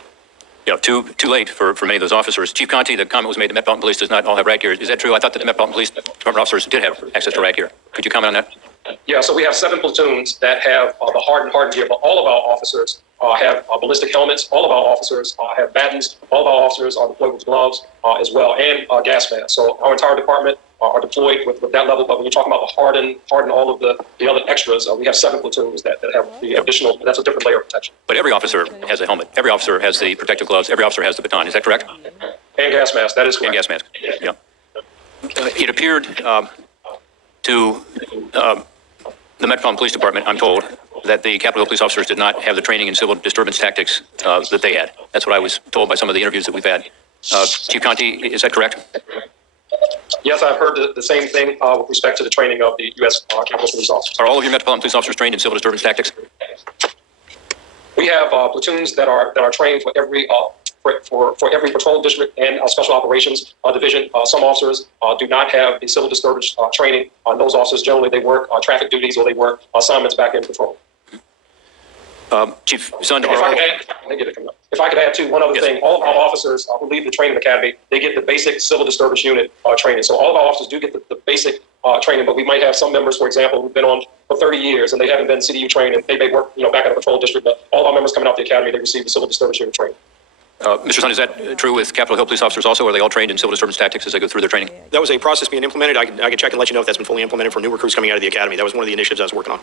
Too late for many of those officers. Chief Conti, the comment was made that Metropolitan Police does not all have riot gear. Is that true? I thought that the Metropolitan Police Department officers did have access to riot gear. Could you comment on that? Yeah, so we have 7 platoons that have the hardened gear, but all of our officers have ballistic helmets. All of our officers have battens. All of our officers are deployed with gloves as well, and gas masks. So our entire department are deployed with that level. But when you're talking about the harden all of the other extras, we have 7 platoons that have the additional. That's a different layer of protection. But every officer has a helmet. Every officer has the protective gloves. Every officer has the baton. Is that correct? And gas mask. That is correct. And gas mask. Yeah. It appeared to the Metropolitan Police Department, I'm told, that the Capitol Police officers did not have the training in civil disturbance tactics that they had. That's what I was told by some of the interviews that we've had. Chief Conti, is that correct? Yes, I've heard the same thing with respect to the training of the U.S. Capitol Police officers. Are all of your Metropolitan Police officers trained in civil disturbance tactics? We have platoons that are trained for every patrol district and special operations division. Some officers do not have the civil disturbance training. Those officers generally they work traffic duties or they work assignments back in patrol. Chief Sund, If I could add, if I could add too, one other Yes. thing, all of our officers who leave the training academy, they get the basic civil disturbance unit training. So all of our officers do get the basic training, but we might have some members, for example, who've been on for 30 years and they haven't been CDU trained and they may work, back at a patrol district. But all of our members coming out the academy, they receive the civil disturbance unit training. Mr. Sund, is that true with Capitol Hill police officers also? Are they all trained in civil disturbance tactics as they go through their training? That was a process being implemented. I can check and let you know if that's been fully implemented for new recruits coming out of the academy. That was one of the initiatives I was working on.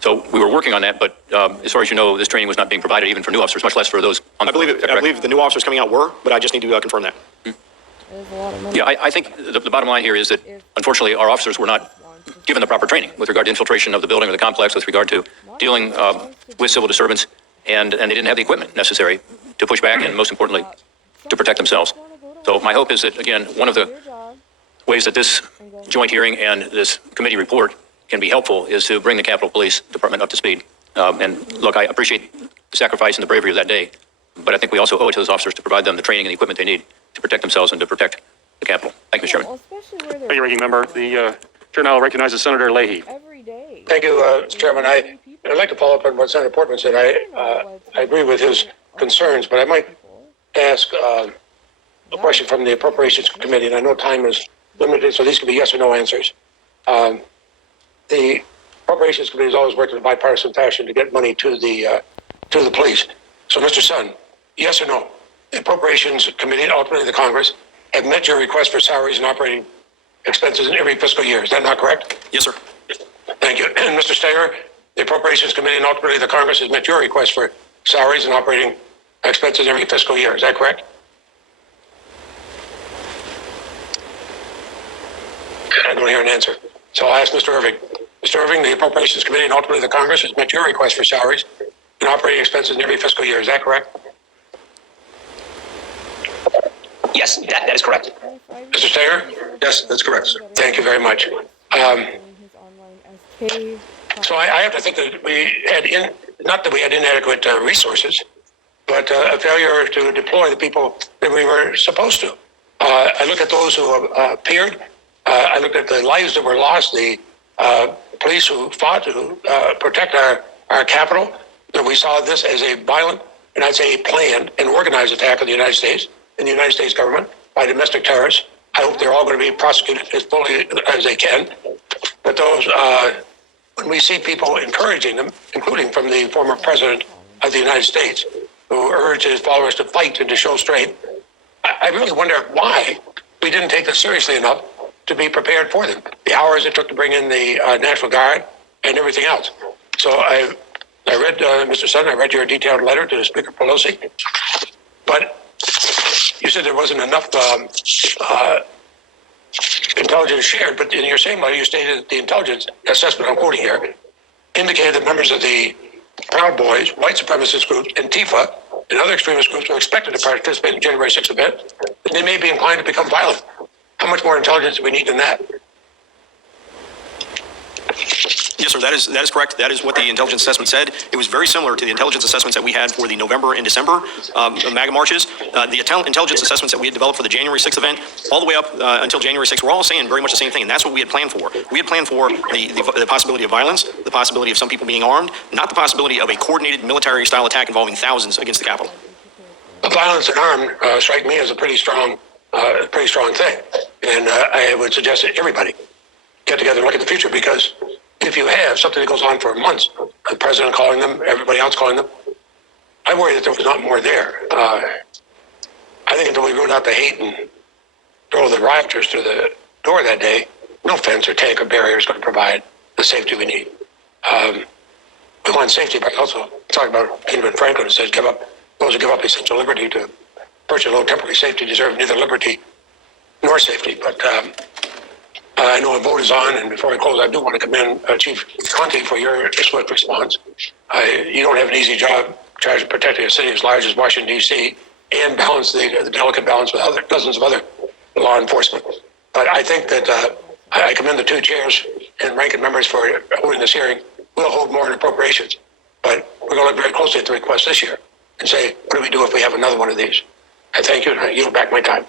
So we were working on that, but as far as you know, this training was not being provided even for new officers, much less for those on the I believe the new officers coming out were, but I just need to confirm that. There's a lot of money. Yeah, I think the bottom line here is that unfortunately our officers were not given the proper training with regard to infiltration of the building or the complex, with regard to dealing with civil disturbance, and they didn't have the equipment necessary to push back and, most importantly, to protect themselves. So my hope is that, again, one of the ways that this joint hearing and this committee report can be helpful is to bring the Capitol Police Department up to speed. And look, I appreciate the sacrifice and the bravery of that day, but I think we also owe it to those officers to provide them the training and the equipment they need to protect themselves and to protect the Capitol. Thank you, Mr. Chairman. Especially where Thank you, they're Ranking Member. The chair now recognizes Senator Leahy. every day. Thank you, Mr. Chairman. I'd like to follow up on what Senator Portman said. I agree with his concerns, but I might ask a question from the Appropriations Committee, and I know time is limited, so these can be yes or no answers. The Appropriations Committee has always worked in a bipartisan fashion to get money to the police. So, Mr. Sun, yes or no? The Appropriations Committee and ultimately the Congress have met your request for salaries and operating expenses in every fiscal year. Is that not correct? Yes, sir. Thank you. And Mr. Steger, the Appropriations Committee and ultimately the Congress has met your request for salaries and operating expenses every fiscal year. Is that correct? I don't hear an answer. So I'll ask Mr. Irving. Mr. Irving, the Appropriations Committee and ultimately the Congress has met your request for salaries and operating expenses in every fiscal year. Is that correct? Yes, that is correct. Mr. Steger? Yes, that's correct, sir. Thank you very much. So I have to think that we had not that we had inadequate resources, but a failure to deploy the people that we were supposed to. I look at those who appeared. I looked at the lives that were lost, the police who fought to protect our capital. And we saw this as a violent, and I'd say a planned and organized attack on the United States and the United States government by domestic terrorists. I hope they're all going to be prosecuted as fully as they can. But those, when we see people encouraging them, including from the former president of the United States, who urged his followers to fight and to show strength, I really wonder why we didn't take this seriously enough to be prepared for them. The hours it took to bring in the National Guard and everything else. So I read, Mr. Sutton, I read your detailed letter to Speaker Pelosi, but you said there wasn't enough intelligence shared, but in your same letter, you stated that the intelligence assessment, I'm quoting here, indicated that members of the Proud Boys, white supremacist groups, Antifa, and other extremist groups were expected to participate in the January 6th event, and they may be inclined to become violent. How much more intelligence do we need than that? Yes, sir. That is correct. That is what the intelligence assessment said. It was very similar to the intelligence assessments that we had for the November and December MAGA marches. The intelligence assessments that we had developed for the January 6th event, all the way up until January 6th, we're all saying very much the same thing, and that's what we had planned for. We had planned for the possibility of violence, the possibility of some people being armed, not the possibility of a coordinated military-style attack involving thousands against the Capitol. Violence and armed strike me as a pretty strong thing, and I would suggest that everybody get together and look at the future, because if you have something that goes on for months, the president calling them, everybody else calling them, I worry that there was not more there. I think until we root out the hate and throw the rioters to the door that day, no fence or tank or barrier is going to provide the safety we need. We want safety, but also talk about Benjamin Franklin, who says, those who give up essential liberty to purchase low temporary safety deserve neither liberty nor safety. But I know a vote is on, and before I close, I do want to commend Chief Conte for your swift response. You don't have an easy job charged with protecting a city as large as Washington, D.C., and balance the delicate balance with dozens of other law enforcement. But I think that I commend the two chairs and ranking members for holding this hearing. We'll hold more in appropriations, but we're going to look very closely at the request this year and say, what do we do if we have another one of these? I thank you, and I yield back my time.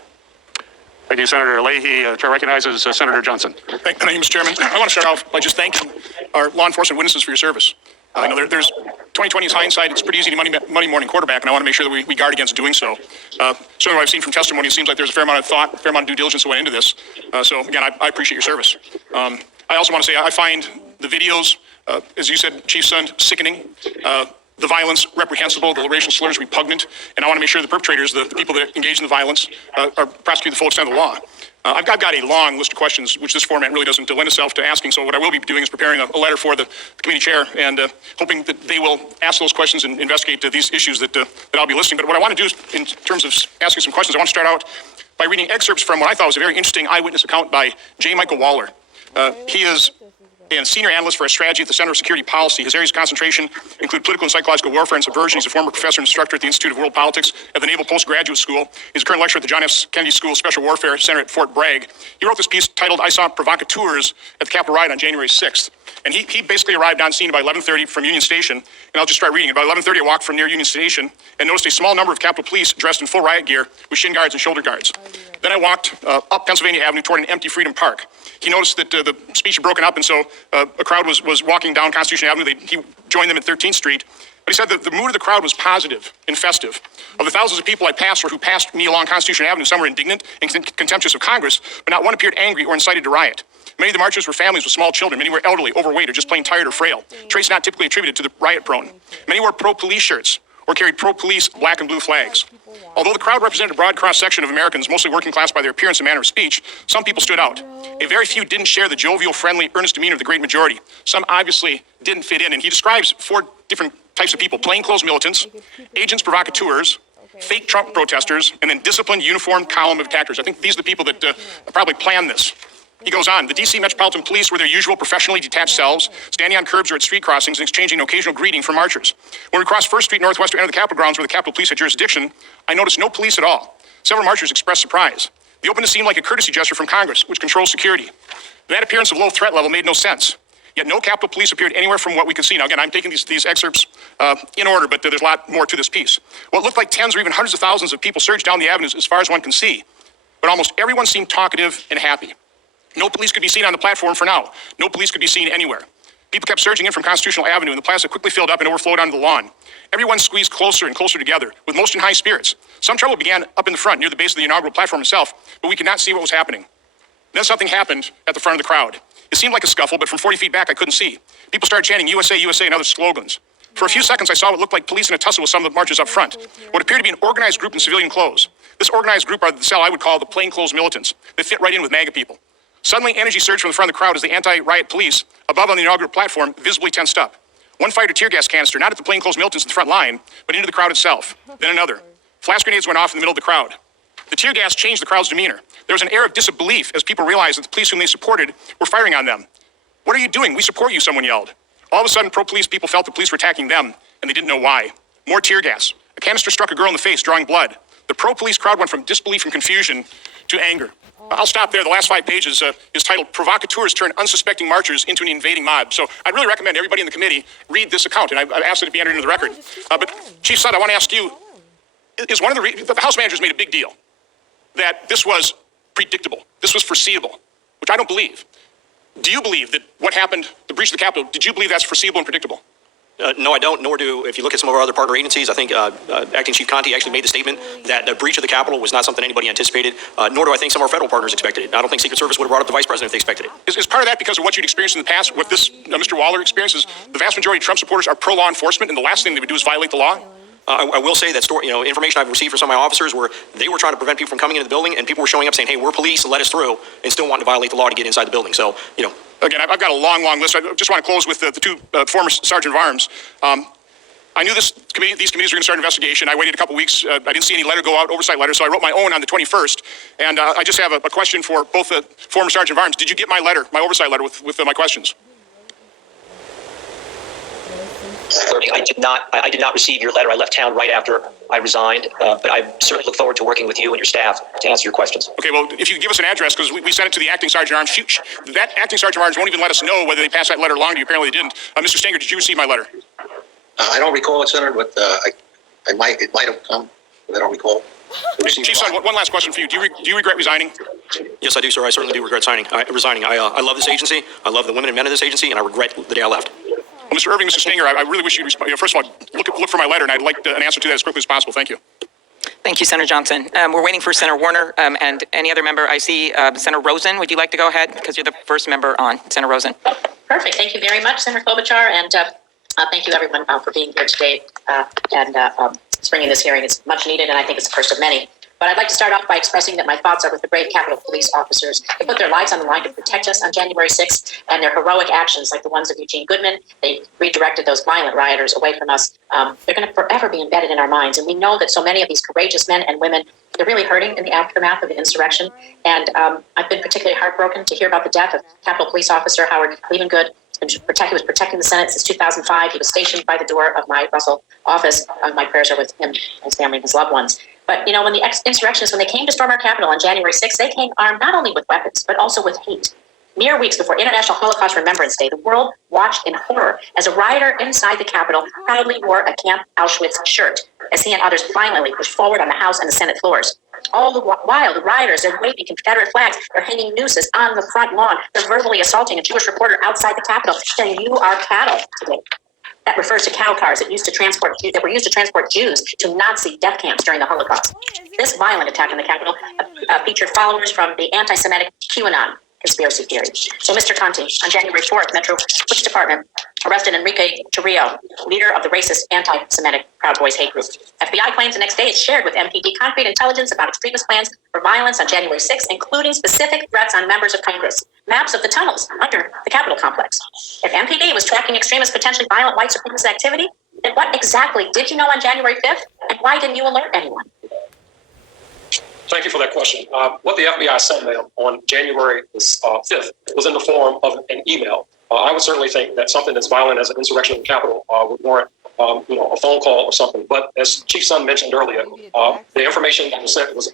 Thank you, Senator Leahy. Chair recognizes Senator Johnson. Thank you, Mr. Chairman. I want to start off by just thanking our law enforcement witnesses for your service. I know there's 2020's hindsight. It's pretty easy to money morning quarterback, and I want to make sure that we guard against doing so. Certainly what I've seen from testimony, it seems like there's a fair amount of thought, a fair amount of due diligence that went into this. So again, I appreciate your service. I also want to say I find the videos, as you said, Chief Sund, sickening. The violence reprehensible, the racial slurs repugnant, and I want to make sure the perpetrators, the people that engage in the violence, are prosecuted the full extent of the law. I've got a long list of questions, which this format really doesn't lend itself to asking, so what I will be doing is preparing a letter for the committee chair and hoping that they will ask those questions and investigate these issues that I'll be listing. But what I want to do is, in terms of asking some questions, I want to start out by reading excerpts from what I thought was a very interesting eyewitness account by J. Michael Waller. He is a senior analyst for a strategy at the Center of Security Policy. His areas of concentration include political and psychological warfare and subversion. He's a former professor and instructor at the Institute of World Politics at the Naval Postgraduate School. He's a current lecturer at the John F. Kennedy School of Special Warfare Center at Fort Bragg. He wrote this piece titled, "I Saw Provocateurs at the Capitol Riot on January 6th. And he basically arrived on scene by 11:30 from Union Station. And I'll just start reading. About 11:30, I walked from near Union Station and noticed a small number of Capitol Police dressed in full riot gear with shin guards and shoulder guards. Then I walked up Pennsylvania Avenue toward an empty Freedom Park. He noticed that the speech had broken up, and so a crowd was walking down Constitution Avenue. He joined them at 13th Street. But he said that the mood of the crowd was positive and festive. Of the thousands of people I passed or who passed me along Constitution Avenue, some were indignant and contemptuous of Congress, but not one appeared angry or incited to riot. Many of the marchers were families with small children. Many were elderly, overweight, or just plain tired or frail, traits not typically attributed to the riot-prone. Many wore pro-police shirts or carried pro-police black and blue flags. Although the crowd represented a broad cross-section of Americans, mostly working class by their appearance and manner of speech, some people stood out. A very few didn't share the jovial, friendly, earnest demeanor of the great majority. Some obviously didn't fit in, and he describes 4 different types of people: plainclothes militants, agents provocateurs, fake Trump protesters, and then disciplined, uniformed column of attackers. I think these are the people that probably planned this. He goes on, the D.C. Metropolitan Police were their usual professionally detached selves, standing on curbs or at street crossings and exchanging an occasional greeting from marchers. When we crossed 1st Street Northwest to enter the Capitol grounds where the Capitol Police had jurisdiction, I noticed no police at all. Several marchers expressed surprise. The openness seemed like a courtesy gesture from Congress, which controls security. That appearance of low threat level made no sense. Yet no Capitol Police appeared anywhere from what we could see. Now, again, I'm taking these excerpts in order, but there's a lot more to this piece. What looked like tens or even hundreds of thousands of people surged down the avenues as far as one can see. But almost everyone seemed talkative and happy. No police could be seen on the platform for now. No police could be seen anywhere. People kept surging in from Constitutional Avenue, and the plaza quickly filled up and overflowed onto the lawn. Everyone squeezed closer and closer together, with most in high spirits. Some trouble began up in the front, near the base of the inaugural platform itself, but we could not see what was happening. Then something happened at the front of the crowd. It seemed like a scuffle, but from 40 feet back, I couldn't see. People started chanting USA, USA, and other slogans. For a few seconds, I saw what looked like police in a tussle with some of the marchers up front. What appeared to be an organized group in civilian clothes. This organized group are the cell I would call the plainclothes militants. They fit right in with MAGA people. Suddenly, energy surged from the front of the crowd as the anti-riot police, above on the inaugural platform, visibly tensed up. One fired a tear gas canister, not at the plainclothes militants in the front line, but into the crowd itself. Then another. Flash grenades went off in the middle of the crowd. The tear gas changed the crowd's demeanor. There was an air of disbelief as people realized that the police whom they supported were firing on them. What are you doing? We support you, someone yelled. All of a sudden, pro-police people felt the police were attacking them, and they didn't know why. More tear gas. A canister struck a girl in the face, drawing blood. The pro-police crowd went from disbelief and confusion to anger. I'll stop there. The last 5 pages is titled Provocateurs Turn Unsuspecting Marchers into an Invading Mob. So I'd really recommend everybody in the committee read this account, and I've asked it to be entered into the record. But Chief Sund, I want to ask you, is one of the House managers made a big deal that this was predictable, this was foreseeable, which I don't believe. Do you believe that what happened, the breach of the Capitol, did you believe that's foreseeable and predictable? No, I don't, nor do, if you look at some of our other partner agencies, I think Acting Chief Conti actually made the statement that the breach of the Capitol was not something anybody anticipated, nor do I think some of our federal partners expected it. I don't think Secret Service would have brought up the Vice President if they expected it. Is part of that because of what you'd experienced in the past? What this Mr. Waller experiences, the vast majority of Trump supporters are pro-law enforcement, and the last thing they would do is violate the law? I will say that information I've received from some of my officers where they were trying to prevent people from coming into the building, and people were showing up saying, hey, we're police, let us through, and still wanting to violate the law to get inside the building. So, Again, I've got a long list. I just want to close with the 2 former Sergeant of Arms. I knew these committees were going to start an investigation. I waited a couple weeks. I didn't see any letter go out, oversight letter, so I wrote my own on the 21st. And I just have a question for both the former Sergeant of Arms. Did you get my letter, my oversight letter with my questions? I did not receive your letter. I left town right after I resigned, but I certainly look forward to working with you and your staff to answer your questions. Okay, well, if you give us an address, because we sent it to the Acting Sergeant of Arms. That Acting Sergeant of Arms won't even let us know whether they passed that letter along to you. Apparently they didn't. Mr. Stenger, did you receive my letter? I don't recall it, Senator, but it might have come, but I don't recall. Chief Sund, one last question for you. Do you regret resigning? Yes, I do, sir. I certainly do regret resigning. I love this agency. I love the women and men of this agency, and I regret the day I left. Well, Mr. Irving, Mr. Stanger, I really wish you'd respond. First of all, look for my letter, and I'd like an answer to that as quickly as possible. Thank you. Thank you, Senator Johnson. We're waiting for Senator Warner and any other member. I see Senator Rosen. Would you like to go ahead? Because you're the first member on. Senator Rosen. Perfect. Thank you very much, Senator Klobuchar, and thank you everyone for being here today and bringing this hearing. It's much needed, and I think it's the first of many. But I'd like to start off by expressing that my thoughts are with the brave Capitol Police officers who put their lives on the line to protect us on January 6th, and their heroic actions, like the ones of Eugene Goodman, they redirected those violent rioters away from us. They're going to forever be embedded in our minds, and we know that so many of these courageous men and women, they're really hurting in the aftermath of the insurrection. And I've been particularly heartbroken to hear about the death of Capitol Police Officer Howard Liebengood. He was protecting the Senate since 2005. He was stationed by the door of my Russell office. My prayers are with him, his family, and his loved ones. But, you know, when the insurrectionists, when they came to storm our Capitol on January 6th, they came armed not only with weapons, but also with hate. Mere weeks before International Holocaust Remembrance Day, the world watched in horror as a rioter inside the Capitol proudly wore a Camp Auschwitz shirt, as he and others violently pushed forward on the House and the Senate floors. All the while, the rioters are waving Confederate flags. They're hanging nooses on the front lawn. They're verbally assaulting a Jewish reporter outside the Capitol, saying, "You are cattle" today. That refers to cattle cars that were used to transport Jews to Nazi death camps during the Holocaust. This violent attack on the Capitol featured followers from the anti-Semitic QAnon conspiracy theory. So, Mr. Conte, on January 4th, Metro Police Department arrested Enrique Chirrillo, leader of the racist anti-Semitic Proud Boys hate group. FBI claims the next day it shared with MPD concrete intelligence about extremist plans for violence on January 6th, including specific threats on members of Congress, maps of the tunnels under the Capitol complex. If MPD was tracking extremist, potentially violent white supremacist activity, then what exactly did you know on January 5th, and why didn't you alert anyone? Thank you for that question. What the FBI sent them on January 5th was in the form of an email. I would certainly think that something as violent as an insurrection in the Capitol would warrant a phone call or something. But as Chief Sun mentioned earlier, the information that was sent was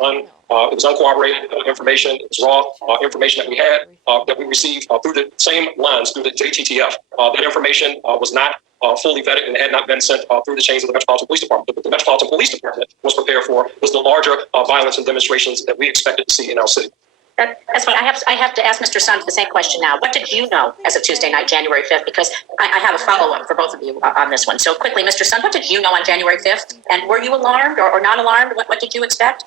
uncorroborated information. It was raw information that we had, that we received through the same lines, through the JTTF. That information was not fully vetted and had not been sent through the chains of the Metropolitan Police Department. But the Metropolitan Police Department was prepared for was the larger violence and demonstrations that we expected to see in our city. That's fine. I have to ask Mr. Sun the same question now. What did you know as of Tuesday night, January 5th? Because I have a follow-up for both of you on this one. So quickly, Mr. Sun, what did you know on January 5th? And were you alarmed or not alarmed? What did you expect?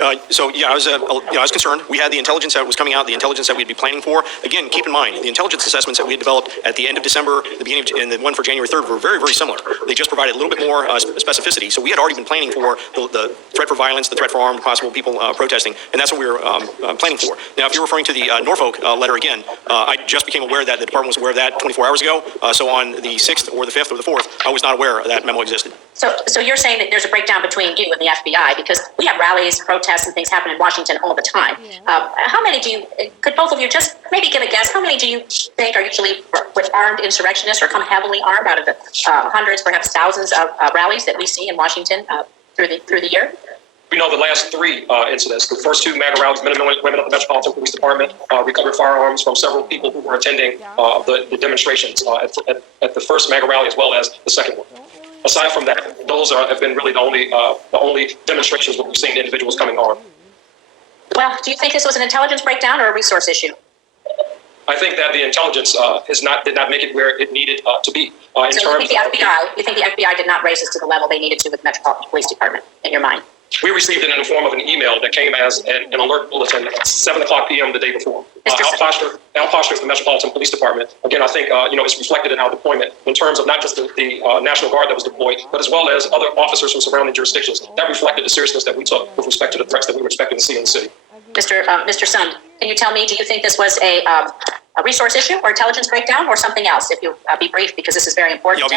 I was concerned. We had the intelligence that was coming out, the intelligence that we'd be planning for. Again, keep in mind, the intelligence assessments that we had developed at the end of December, the beginning of, and the one for January 3rd were very, very similar. They just provided a little bit more specificity. So we had already been planning for the threat for violence, the threat for armed possible people protesting, and that's what we were planning for. Now, if you're referring to the Norfolk letter again, I just became aware that the department was aware of that 24 hours ago. So on the 6th or the 5th or the 4th, I was not aware that memo existed. So you're saying that there's a breakdown between you and the FBI because we have rallies, protests, and things happen in Washington all the time. How many could both of you just maybe give a guess, how many do you think are usually with armed insurrectionists or come heavily armed out of the hundreds, perhaps thousands of rallies that we see in Washington through the year? We know the last three incidents, the first two MAGA rallies, men and women of the Metropolitan Police Department recovered firearms from several people who were attending the demonstrations at the first MAGA rally as well as the second one. Aside from that, those have been really the only demonstrations where we've seen individuals coming armed. Well, do you think this was an intelligence breakdown or a resource issue? I think that the intelligence did not make it where it needed to be. You think the FBI did not raise this to the level they needed to with the Metropolitan Police Department, in your mind? We received it in the form of an email that came as an alert bulletin at 7:00 p.m. the day before. Al Posture of the Metropolitan Police Department. Again, I think it's reflected in our deployment in terms of not just the National Guard that was deployed, but as well as other officers from surrounding jurisdictions. That reflected the seriousness that we took with respect to the threats that we were expecting to see in the city. Mr. Sun, can you tell me, do you think this was a resource issue or intelligence breakdown or something else? If you be brief, because this is very important.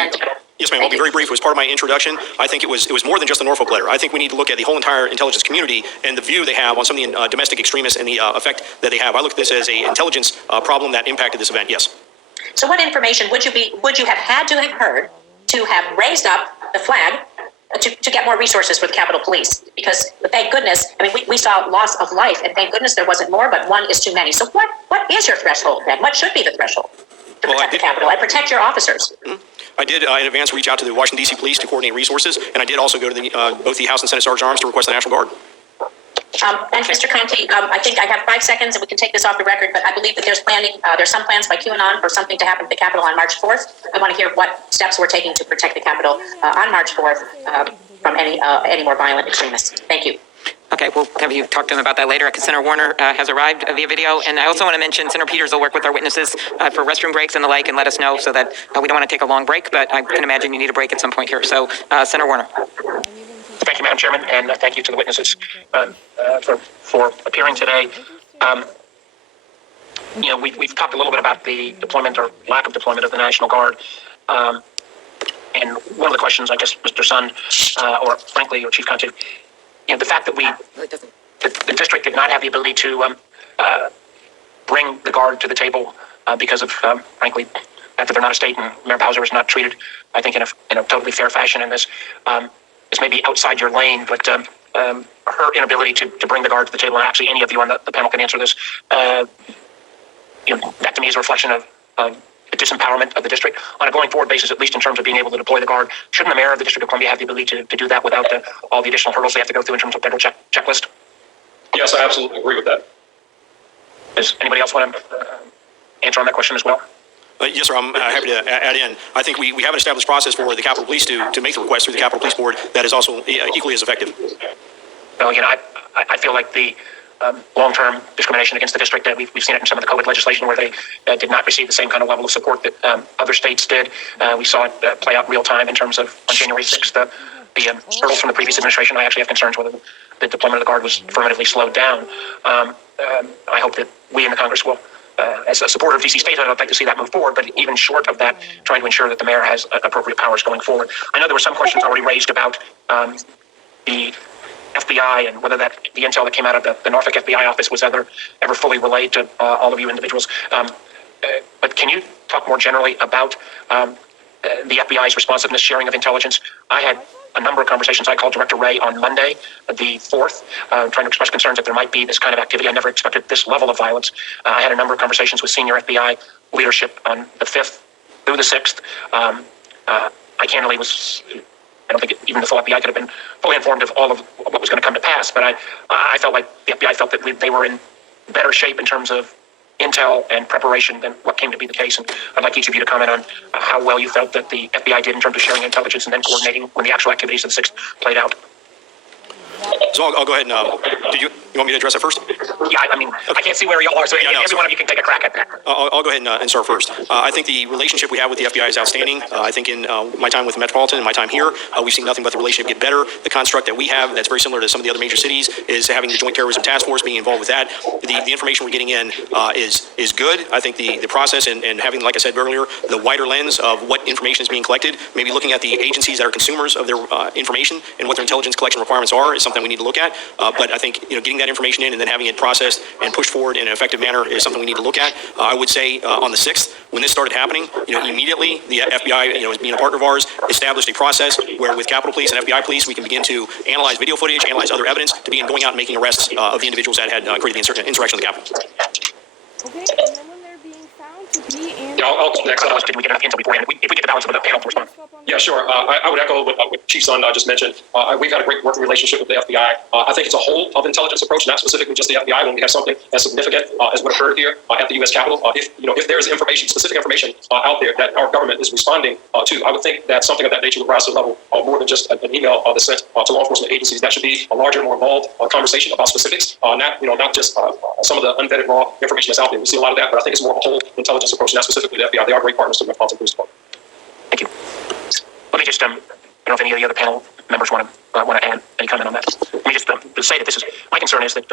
Yes, ma'am. I'll be very brief. It was part of my introduction. I think it was more than just the Norfolk letter. I think we need to look at the whole entire intelligence community and the view they have on some of the domestic extremists and the effect that they have. I look at this as an intelligence problem that impacted this event. Yes. So, what information would you have had to have heard to have raised up the flag to get more resources for the Capitol Police? Because thank goodness, we saw loss of life, and thank goodness there wasn't more, but one is too many. So, what is your threshold then? What should be the threshold to protect the Capitol and protect your officers? I did in advance reach out to the Washington, D.C. police to coordinate resources, and I did also go to both the House and Senate Sergeant Arms to request the National Guard. And Mr. Conti, I think I have 5 seconds and we can take this off the record, but I believe that there's some plans by QAnon for something to happen at the Capitol on March 4th. I want to hear what steps we're taking to protect the Capitol on March 4th from any more violent extremists. Thank you. Okay, we'll have you talk to him about that later. Senator Warner has arrived via video. And I also want to mention Senator Peters will work with our witnesses for restroom breaks and the like and let us know so that we don't want to take a long break, but I can imagine you need a break at some point here. So, Senator Warner. Thank you, Madam Chairman, and thank you to the witnesses for appearing today. We've talked a little bit about the deployment or lack of deployment of the National Guard. And one of the questions, I guess, Mr. Sun, or frankly, or Chief Conti, the fact that the district did not have the ability to bring the Guard to the table because of, frankly, that they're not a state and Mayor Bowser was not treated, I think, in a totally fair fashion in this. This may be outside your lane, but her inability to bring the Guard to the table, and actually any of you on the panel can answer this, that to me is a reflection of the disempowerment of the district on a going forward basis, at least in terms of being able to deploy the Guard. Shouldn't the mayor of the District of Columbia have the ability to do that without all the additional hurdles they have to go through in terms of federal checklist? Yes, I absolutely agree with that. Does anybody else want to answer on that question as well? Yes, sir. I'm happy to add in. I think we have an established process for the Capitol Police to make the request through the Capitol Police Board that is also equally as effective. Well, again, I feel like the long-term discrimination against the district, we've seen it in some of the COVID legislation where they did not receive the same kind of level of support that other states did. We saw it play out real time in terms of on January 6th, the hurdles from the previous administration. I actually have concerns whether the deployment of the Guard was affirmatively slowed down. I hope that we in the Congress will, as a supporter of DC statehood, I'd like to see that move forward, but even short of that, trying to ensure that the mayor has appropriate powers going forward. I know there were some questions already raised about the FBI and whether that the intel that came out of the Norfolk FBI office was ever fully relayed to all of you individuals. But can you talk more generally about the FBI's responsiveness sharing of intelligence? I had a number of conversations. I called Director Wray on Monday, the 4th, trying to express concerns that there might be this kind of activity. I never expected this level of violence. I had a number of conversations with senior FBI leadership on the 5th through the 6th. I candidly I don't think even the full FBI could have been fully informed of all of what was going to come to pass, but I felt like the FBI felt that they were in better shape in terms of intel and preparation than what came to be the case. And I'd like each of you to comment on how well you felt that the FBI did in terms of sharing intelligence and then coordinating when the actual activities of the 6th played out. So I'll go ahead and, you want me to address it first? Yeah, I mean, okay. I can't see where you all are, so every one of you can take a crack at that. I'll go ahead and start first. I think the relationship we have with the FBI is outstanding. I think in my time with the Metropolitan and my time here, we've seen nothing but the relationship get better. The construct that we have that's very similar to some of the other major cities is having the Joint Terrorism Task Force being involved with that. The information we're getting in is good. I think the process and having, like I said earlier, the wider lens of what information is being collected, maybe looking at the agencies that are consumers of their information and what their intelligence collection requirements are is something we need to look at. But I think getting that information in and then having it processed and pushed forward in an effective manner is something we need to look at. I would say on the 6th, when this started happening, immediately the FBI, as being a partner of ours, established a process where with Capitol Police and FBI Police, we can begin to analyze video footage, analyze other evidence to begin going out and making arrests of the individuals that had created the insurrection of the Capitol. Okay, and then when they're being found to be in... Yeah, I'll next. Did we get enough intel beforehand? If we get the balance of the panel to respond. Yeah, sure. I would echo what Chief Sun just mentioned. We've had a great working relationship with the FBI. I think it's a whole of intelligence approach, not specifically just the FBI. When we have something as significant as what occurred here at the U.S. Capitol, if there's specific information out there that our government is responding to, I would think that something of that nature would rise to the level more than just an email that's sent to law enforcement agencies. That should be a larger, more involved conversation about specifics, not just some of the unvetted raw information that's out there. We see a lot of that, but I think it's more of a whole intelligence approach, not specifically the FBI. They are great partners to the Metropolitan Police Department. Thank you. Let me just, I don't know if any of the other panel members want to add any comment on that. Let me just say that this is, my concern is that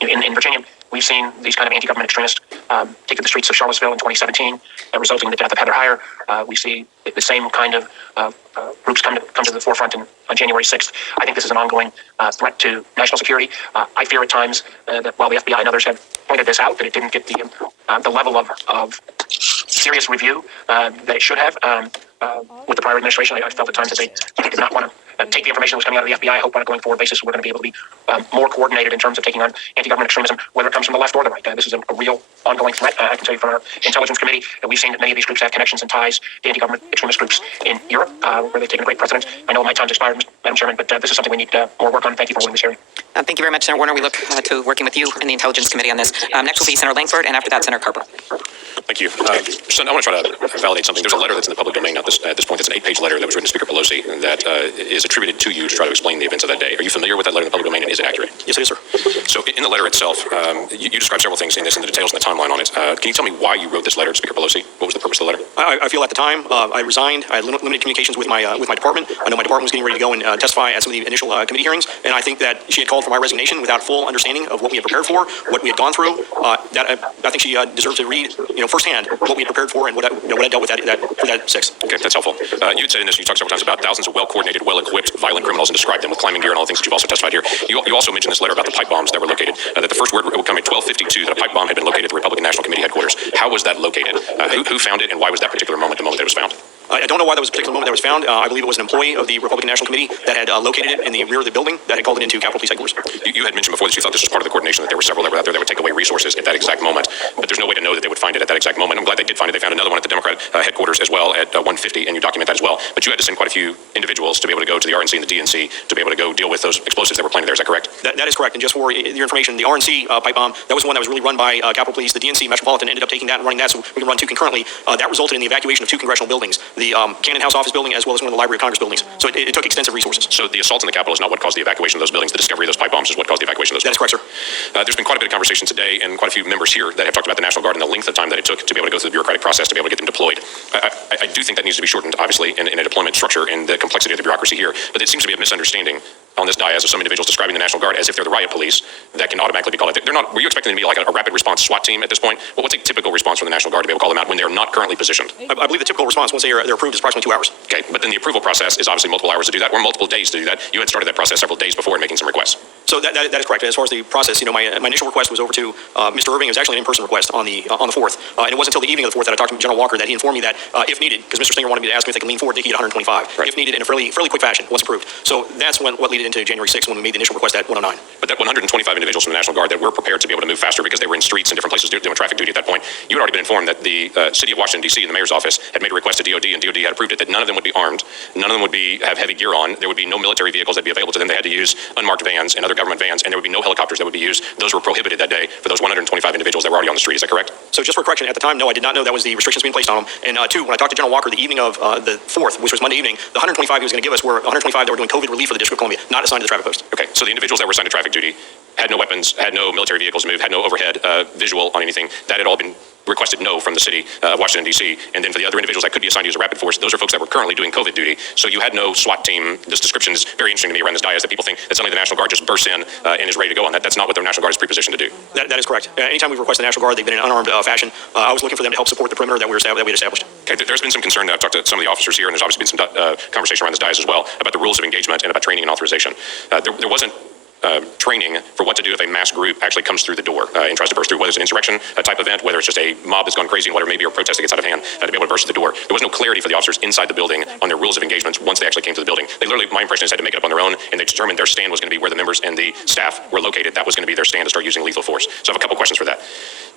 in Virginia, we've seen these kind of anti-government extremists take to the streets of Charlottesville in 2017, resulting in the death of Heather Heyer. We see the same kind of groups come to the forefront on January 6th. I think this is an ongoing threat to national security. I fear at times that while the FBI and others have pointed this out, that it didn't get the level of serious review that it should have. With the prior administration, I felt at times that they did not want to take the information that was coming out of the FBI. I hope on a going forward basis we're going to be able to be more coordinated in terms of taking on anti-government extremism, whether it comes from the left or the right. This is a real ongoing threat. I can tell you from our intelligence committee that we've seen that many of these groups have connections and ties to anti-government extremist groups in Europe, where they've taken a great precedence. I know my time's expired, Madam Chairman, but this is something we need more work on. Thank you for holding this hearing. Thank you very much, Senator Warner. We look to working with you and the Intelligence Committee on this. Next will be Senator Langford, and after that, Senator Carper. Thank you. Senator, I want to try to validate something. There's a letter that's in the public domain at this point. It's an 8-page letter that was written to Speaker Pelosi that is attributed to you to try to explain the events of that day. Are you familiar with that letter in the public domain, and is it accurate? Yes, it is, sir. So in the letter itself, you describe several things in this and the details and the timeline on it. Can you tell me why you wrote this letter to Speaker Pelosi? What was the purpose of the letter? I feel at the time I resigned. I had limited communications with my department. I know my department was getting ready to go and testify at some of the initial committee hearings, and I think that she had called for my resignation without full understanding of what we had prepared for, what we had gone through. I think she deserved to read, firsthand what we had prepared for and what I dealt with for that 6. Okay, that's helpful. You had said in this, you talked several times about thousands of well-coordinated, well-equipped, violent criminals and described them with climbing gear and all the things that you've also testified here. You also mentioned this letter about the pipe bombs that were located, that the first word would come at 12:52 that a pipe bomb had been located at the Republican National Committee headquarters. How was that located? Who found it, and why was that particular moment the moment that it was found? I don't know why that was a particular moment that was found. I believe it was an employee of the Republican National Committee that had located it in the rear of the building that had called it into Capitol Police headquarters. You had mentioned before that you thought this was part of the coordination, that there were several that were out there that would take away resources at that exact moment, but there's no way to know that they would find it at that exact moment. I'm glad they did find it. They found another one at the Democrat headquarters as well at 1:50, and you document that as well. But you had to send quite a few individuals to be able to go to the RNC and the DNC to be able to go deal with those explosives that were planted there. Is that correct? That is correct. And just for your information, the RNC pipe bomb, that was one that was really run by Capitol Police. The DNC Metropolitan ended up taking that and running that, so we can run 2 concurrently. That resulted in the evacuation of 2 congressional buildings, the Cannon House office building as well as one of the Library of Congress buildings. So it took extensive resources. So the assault on the Capitol is not what caused the evacuation of those buildings. The discovery of those pipe bombs is what caused the evacuation of those buildings. That is correct, sir. There's been quite a bit of conversation today and quite a few members here that have talked about the National Guard and the length of time that it took to be able to go through the bureaucratic process to be able to get them deployed. I do think that needs to be shortened, obviously, in a deployment structure and the complexity of the bureaucracy here. But it seems to be a misunderstanding on this dais of some individuals describing the National Guard as if they're the riot police that can automatically be called out. They're not. Were you expecting them to be like a rapid response SWAT team at this point? Well, what's a typical response from the National Guard to be able to call them out when they're not currently positioned? I believe the typical response once they're approved is approximately 2 hours. Okay, but then the approval process is obviously multiple hours to do that, or multiple days to do that. You had started that process several days before and making some requests. So that is correct. As far as the process, my initial request was over to Mr. Irving. It was actually an in-person request on the 4th, and it wasn't until the evening of the 4th that I talked to General Walker that he informed me that if needed, because Mr. Stinger wanted me to ask me if they can lean forward, they could get 125 if needed in a fairly quick fashion once approved. So that's what led into January 6th when we made the initial request at 109. But that 125 individuals from the National Guard that were prepared to be able to move faster because they were in streets and different places doing traffic duty at that point, you had already been informed that the city of Washington, D.C. and the mayor's office had made a request to DOD, and DOD had approved it, that none of them would be armed, none of them would have heavy gear on, there would be no military vehicles that would be available to them. They had to use unmarked vans and other government vans, and there would be no helicopters that would be used. Those were prohibited that day for those 125 individuals that were already on the street. Is that correct? So just for correction, at the time, no, I did not know that was the restrictions being placed on them. And 2, when I talked to General Walker the evening of the 4th, which was Monday evening, the 125 he was going to give us were 125 that were doing COVID relief for the District of Columbia, not assigned to the traffic post. Okay, so the individuals that were assigned to traffic duty had no weapons, had no military vehicles to move, had no overhead visual on anything. That had all been requested no from the city of Washington, D.C. And then for the other individuals that could be assigned to as a rapid force, those are folks that were currently doing COVID duty. So you had no SWAT team. This description is very interesting to me around this dais that people think that suddenly the National Guard just bursts in and is ready to go on that. That's not what the National Guard is prepositioned to do. That is correct. Anytime we've requested the National Guard, they've been in unarmed fashion. I was looking for them to help support the perimeter that we had established. Okay, there's been some concern. I've talked to some of the officers here, and there's obviously been some conversation around this dais as well about the rules of engagement and about training and authorization. There wasn't training for what to do if a mass group actually comes through the door and tries to burst through, whether it's an insurrection type event, whether it's just a mob that's gone crazy and whatever, maybe a protest that gets out of hand to be able to burst through the door. There was no clarity for the officers inside the building on their rules of engagement once they actually came to the building. They literally, my impression is, had to make it up on their own, and they determined their stand was going to be where the members and the staff were located. That was going to be their stand to start using lethal force. So I have a couple questions for that.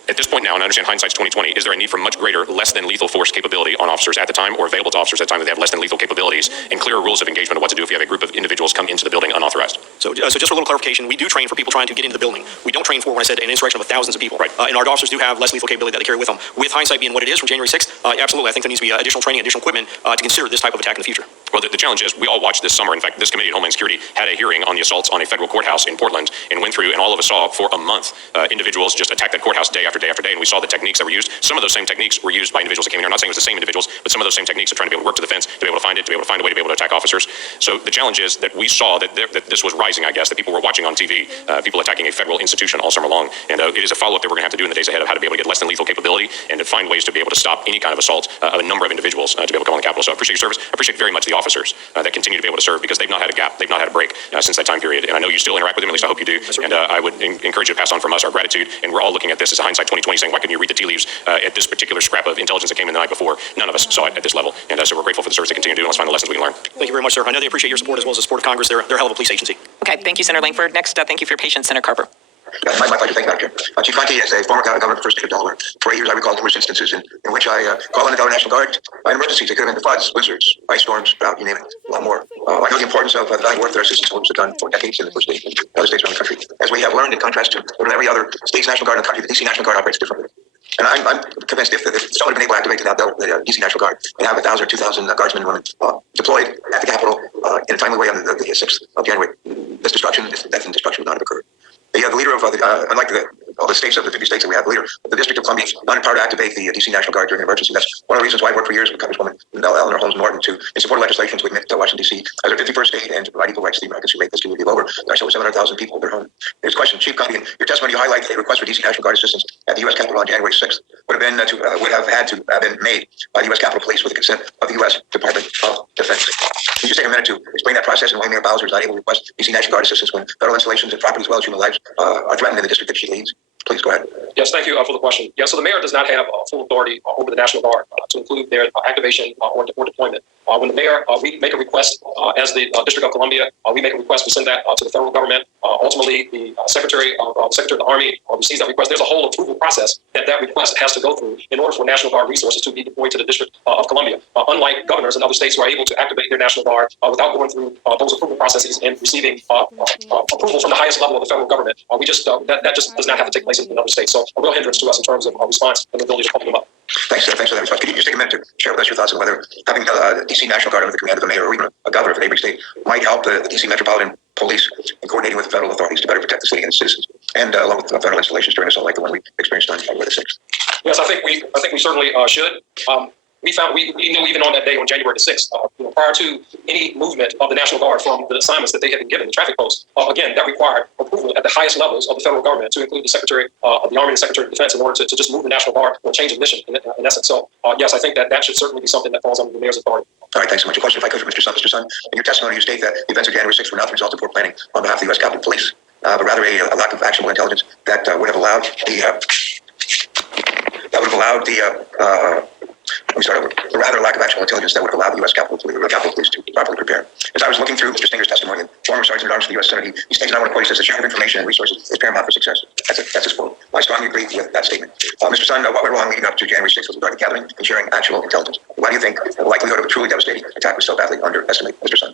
At this point now, and I understand hindsight's 2020, is there a need for much greater, less than lethal force capability on officers at the time, or available to officers at the time that they have less than lethal capabilities, and clearer rules of engagement of what to do if you have a group of individuals come into the building unauthorized? So just for a little clarification, we do train for people trying to get into the building. We don't train for, when I said, an insurrection of thousands of people. Right. And our officers do have less lethal capability that they carry with them. With hindsight being what it is from January 6th, absolutely, I think there needs to be additional training, additional equipment to consider this type of attack in the future. Well, the challenge is we all watched this summer. In fact, this committee on Homeland Security had a hearing on the assaults on a federal courthouse in Portland and went through, and all of us saw for a month individuals just attack that courthouse day after day after day, and we saw the techniques that were used. Some of those same techniques were used by individuals that came in here. I'm not saying it was the same individuals, but some of those same techniques of trying to be able to work to the fence, to be able to find it, to be able to find a way to be able to attack officers. So the challenge is that we saw that this was rising, I guess, that people were watching on TV, people attacking a federal institution all summer long. And it is a follow-up that we're going to have to do in the days ahead of how to be able to get less than lethal capability and to find ways to be able to stop any kind of assault of a number of individuals to be able to come on the Capitol. So I appreciate your service. I appreciate very much the officers that continue to be able to serve, because they've not had a gap, they've not had a break since that time period. And I know you still interact with them, at least I hope you do. And I would encourage you to pass on from us our gratitude. And we're all looking at this as a hindsight 2020, saying, why couldn't you read the tea leaves at this particular scrap of intelligence that came in the night before? None of us saw it at this level. And so we're grateful for the service they continue to do, and let's find the lessons we can learn. Thank you very much, sir. I know they appreciate your support as well as the support of Congress. They're a hell of a police agency. Okay, thank you, Senator Langford. Next, thank you for your patience, Senator Carper. My pleasure. Thank you, Madam Chair. Chief Conte, as a former governor of the first state of Delaware, for 8 years I recall numerous instances in which I called on the Delaware National Guard in emergencies. It could have been the floods, blizzards, ice storms, drought, you name it, a lot more. I know the importance of the valuable work that our assistant soldiers have done for decades in the first state and other states around the country. As we have learned, in contrast to every other state's National Guard in the country, the DC National Guard operates differently. And I'm convinced if someone had been able to activate the DC National Guard and have 1,000 or 2,000 guardsmen and women deployed at the Capitol in a timely way on the 6th of January, this destruction, this death and destruction would not have occurred. The leader of unlike all the states of the 50 states that we have, the leader of the District of Columbia is not empowered to activate the DC National Guard during an emergency. That's one of the reasons why I worked for years with Congresswoman Eleanor Holmes Norton to support legislation to admit Washington DC as our 51st state and to provide equal rights to the Americans who make this community of over 700,000 people their home. Here's a question, Chief Conte, in your testimony you highlight a request for DC National Guard assistance at the U.S. Capitol on January 6th would have had to have been made by the U.S. Capitol Police with the consent of the U.S. Department of Defense. Can you just take a minute to explain that process and why Mayor Bowser is not able to request DC National Guard assistance when federal installations and property as well as human lives are threatened in the district that she leads? Please go ahead. Yes, thank you for the question. Yeah, so the mayor does not have full authority over the National Guard to include their activation or deployment. When the mayor, we make a request as the District of Columbia, we make a request, we send that to the federal government. Ultimately, the Secretary of the Army receives that request. There's a whole approval process that request has to go through in order for National Guard resources to be deployed to the District of Columbia. Unlike governors in other states who are able to activate their National Guard without going through those approval processes and receiving approval from the highest level of the federal government, we just that just does not have to take place in other states. So a real hindrance to us in terms of our response and the ability to pump them up. Thanks for that response. Could you just take a minute to share with us your thoughts on whether having the DC National Guard under the command of the mayor or even a governor of a neighboring state might help the DC Metropolitan Police in coordinating with federal authorities to better protect the city and its citizens, and along with federal installations during assault like the one we experienced on January the 6th? Yes, I think we certainly should. We knew even on that day on January the 6th, prior to any movement of the National Guard from the assignments that they had been given, the traffic posts, again, that required approval at the highest levels of the federal government to include the Secretary of the Army and the Secretary of Defense in order to just move the National Guard or change of mission in essence. So, yes, I think that should certainly be something that falls under the mayor's authority. All right, thanks so much. A question, if I could, for Mr. Sun. Mr. Sun, in your testimony, you state that the events of January 6th were not the result of poor planning on behalf of the U.S. Capitol Police, but rather a lack of actionable intelligence that would have allowed rather a lack of actual intelligence that would allow the U.S. Capitol Police to properly prepare. As I was looking through Mr. Stinger's testimony, and former Sergeant at Arms for the U.S. Senate, he states, and I want to quote, he says, the sharing of information and resources is paramount for success. That's his quote. I strongly agree with that statement. Mr. Sun, what went wrong leading up to January 6th with regard to gathering and sharing actual intelligence? Why do you think the likelihood of a truly devastating attack was so badly underestimated, Mr. Sun?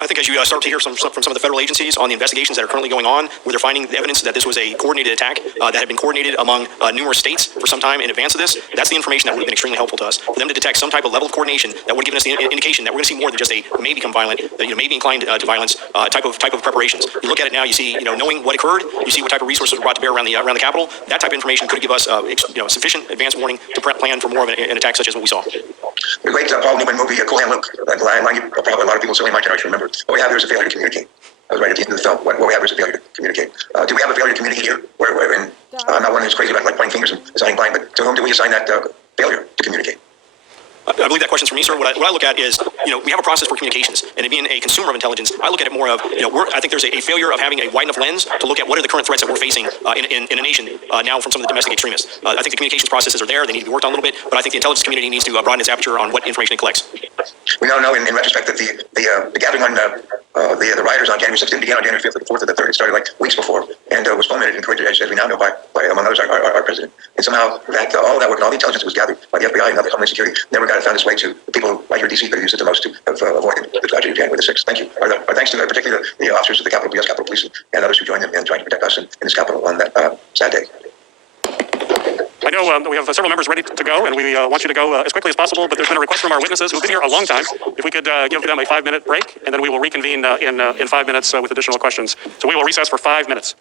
I think as you start to hear from some of the federal agencies on the investigations that are currently going on, where they're finding the evidence that this was a coordinated attack that had been coordinated among numerous states for some time in advance of this, that's the information that would have been extremely helpful to us. For them to detect some type of level of coordination that would have given us the indication that we're going to see more than just a may become violent, may be inclined to violence type of preparations. You look at it now, you see, knowing what occurred, you see what type of resources were brought to bear around the Capitol. That type of information could give us sufficient advance warning to plan for more of an attack such as what we saw. The great Paul Newman movie, Cool Hand Luke, probably a lot of people, certainly my generation, remember. What we have here is a failure to communicate. I was right at the end of the film. What we have is a failure to communicate. Do we have a failure to communicate here? I'm not one who's crazy about pointing fingers and assigning blame, but to whom do we assign that failure to communicate? I believe that question's for me, sir. What I look at is, we have a process for communications, and being a consumer of intelligence, I look at it more of, I think there's a failure of having a wide enough lens to look at what are the current threats that we're facing in a nation now from some of the domestic extremists. I think the communications processes are there; they need to be worked on a little bit, but I think the intelligence community needs to broaden its aperture on what information it collects. We now know, in retrospect, that the gathering on the rioters on January 6th didn't begin on January 5th or the 4th or the 3rd. It started like weeks before, and was fomented and encouraged, as we now know, by among others, our president. And somehow all that work and all the intelligence that was gathered by the FBI and other Homeland Security never found its way to the people right here in D.C. that used it the most to have avoided the tragedy of January the 6th. Thank you. Our thanks to particularly the officers of the U.S. Capitol Police and others who joined them in trying to protect us in this Capitol on that sad day. I know we have several members ready to go, and we want you to go as quickly as possible, but there's been a request from our witnesses who've been here a long time. If we could give them a 5-minute break, and then we will reconvene in 5 minutes with additional questions. So we will recess for 5 minutes.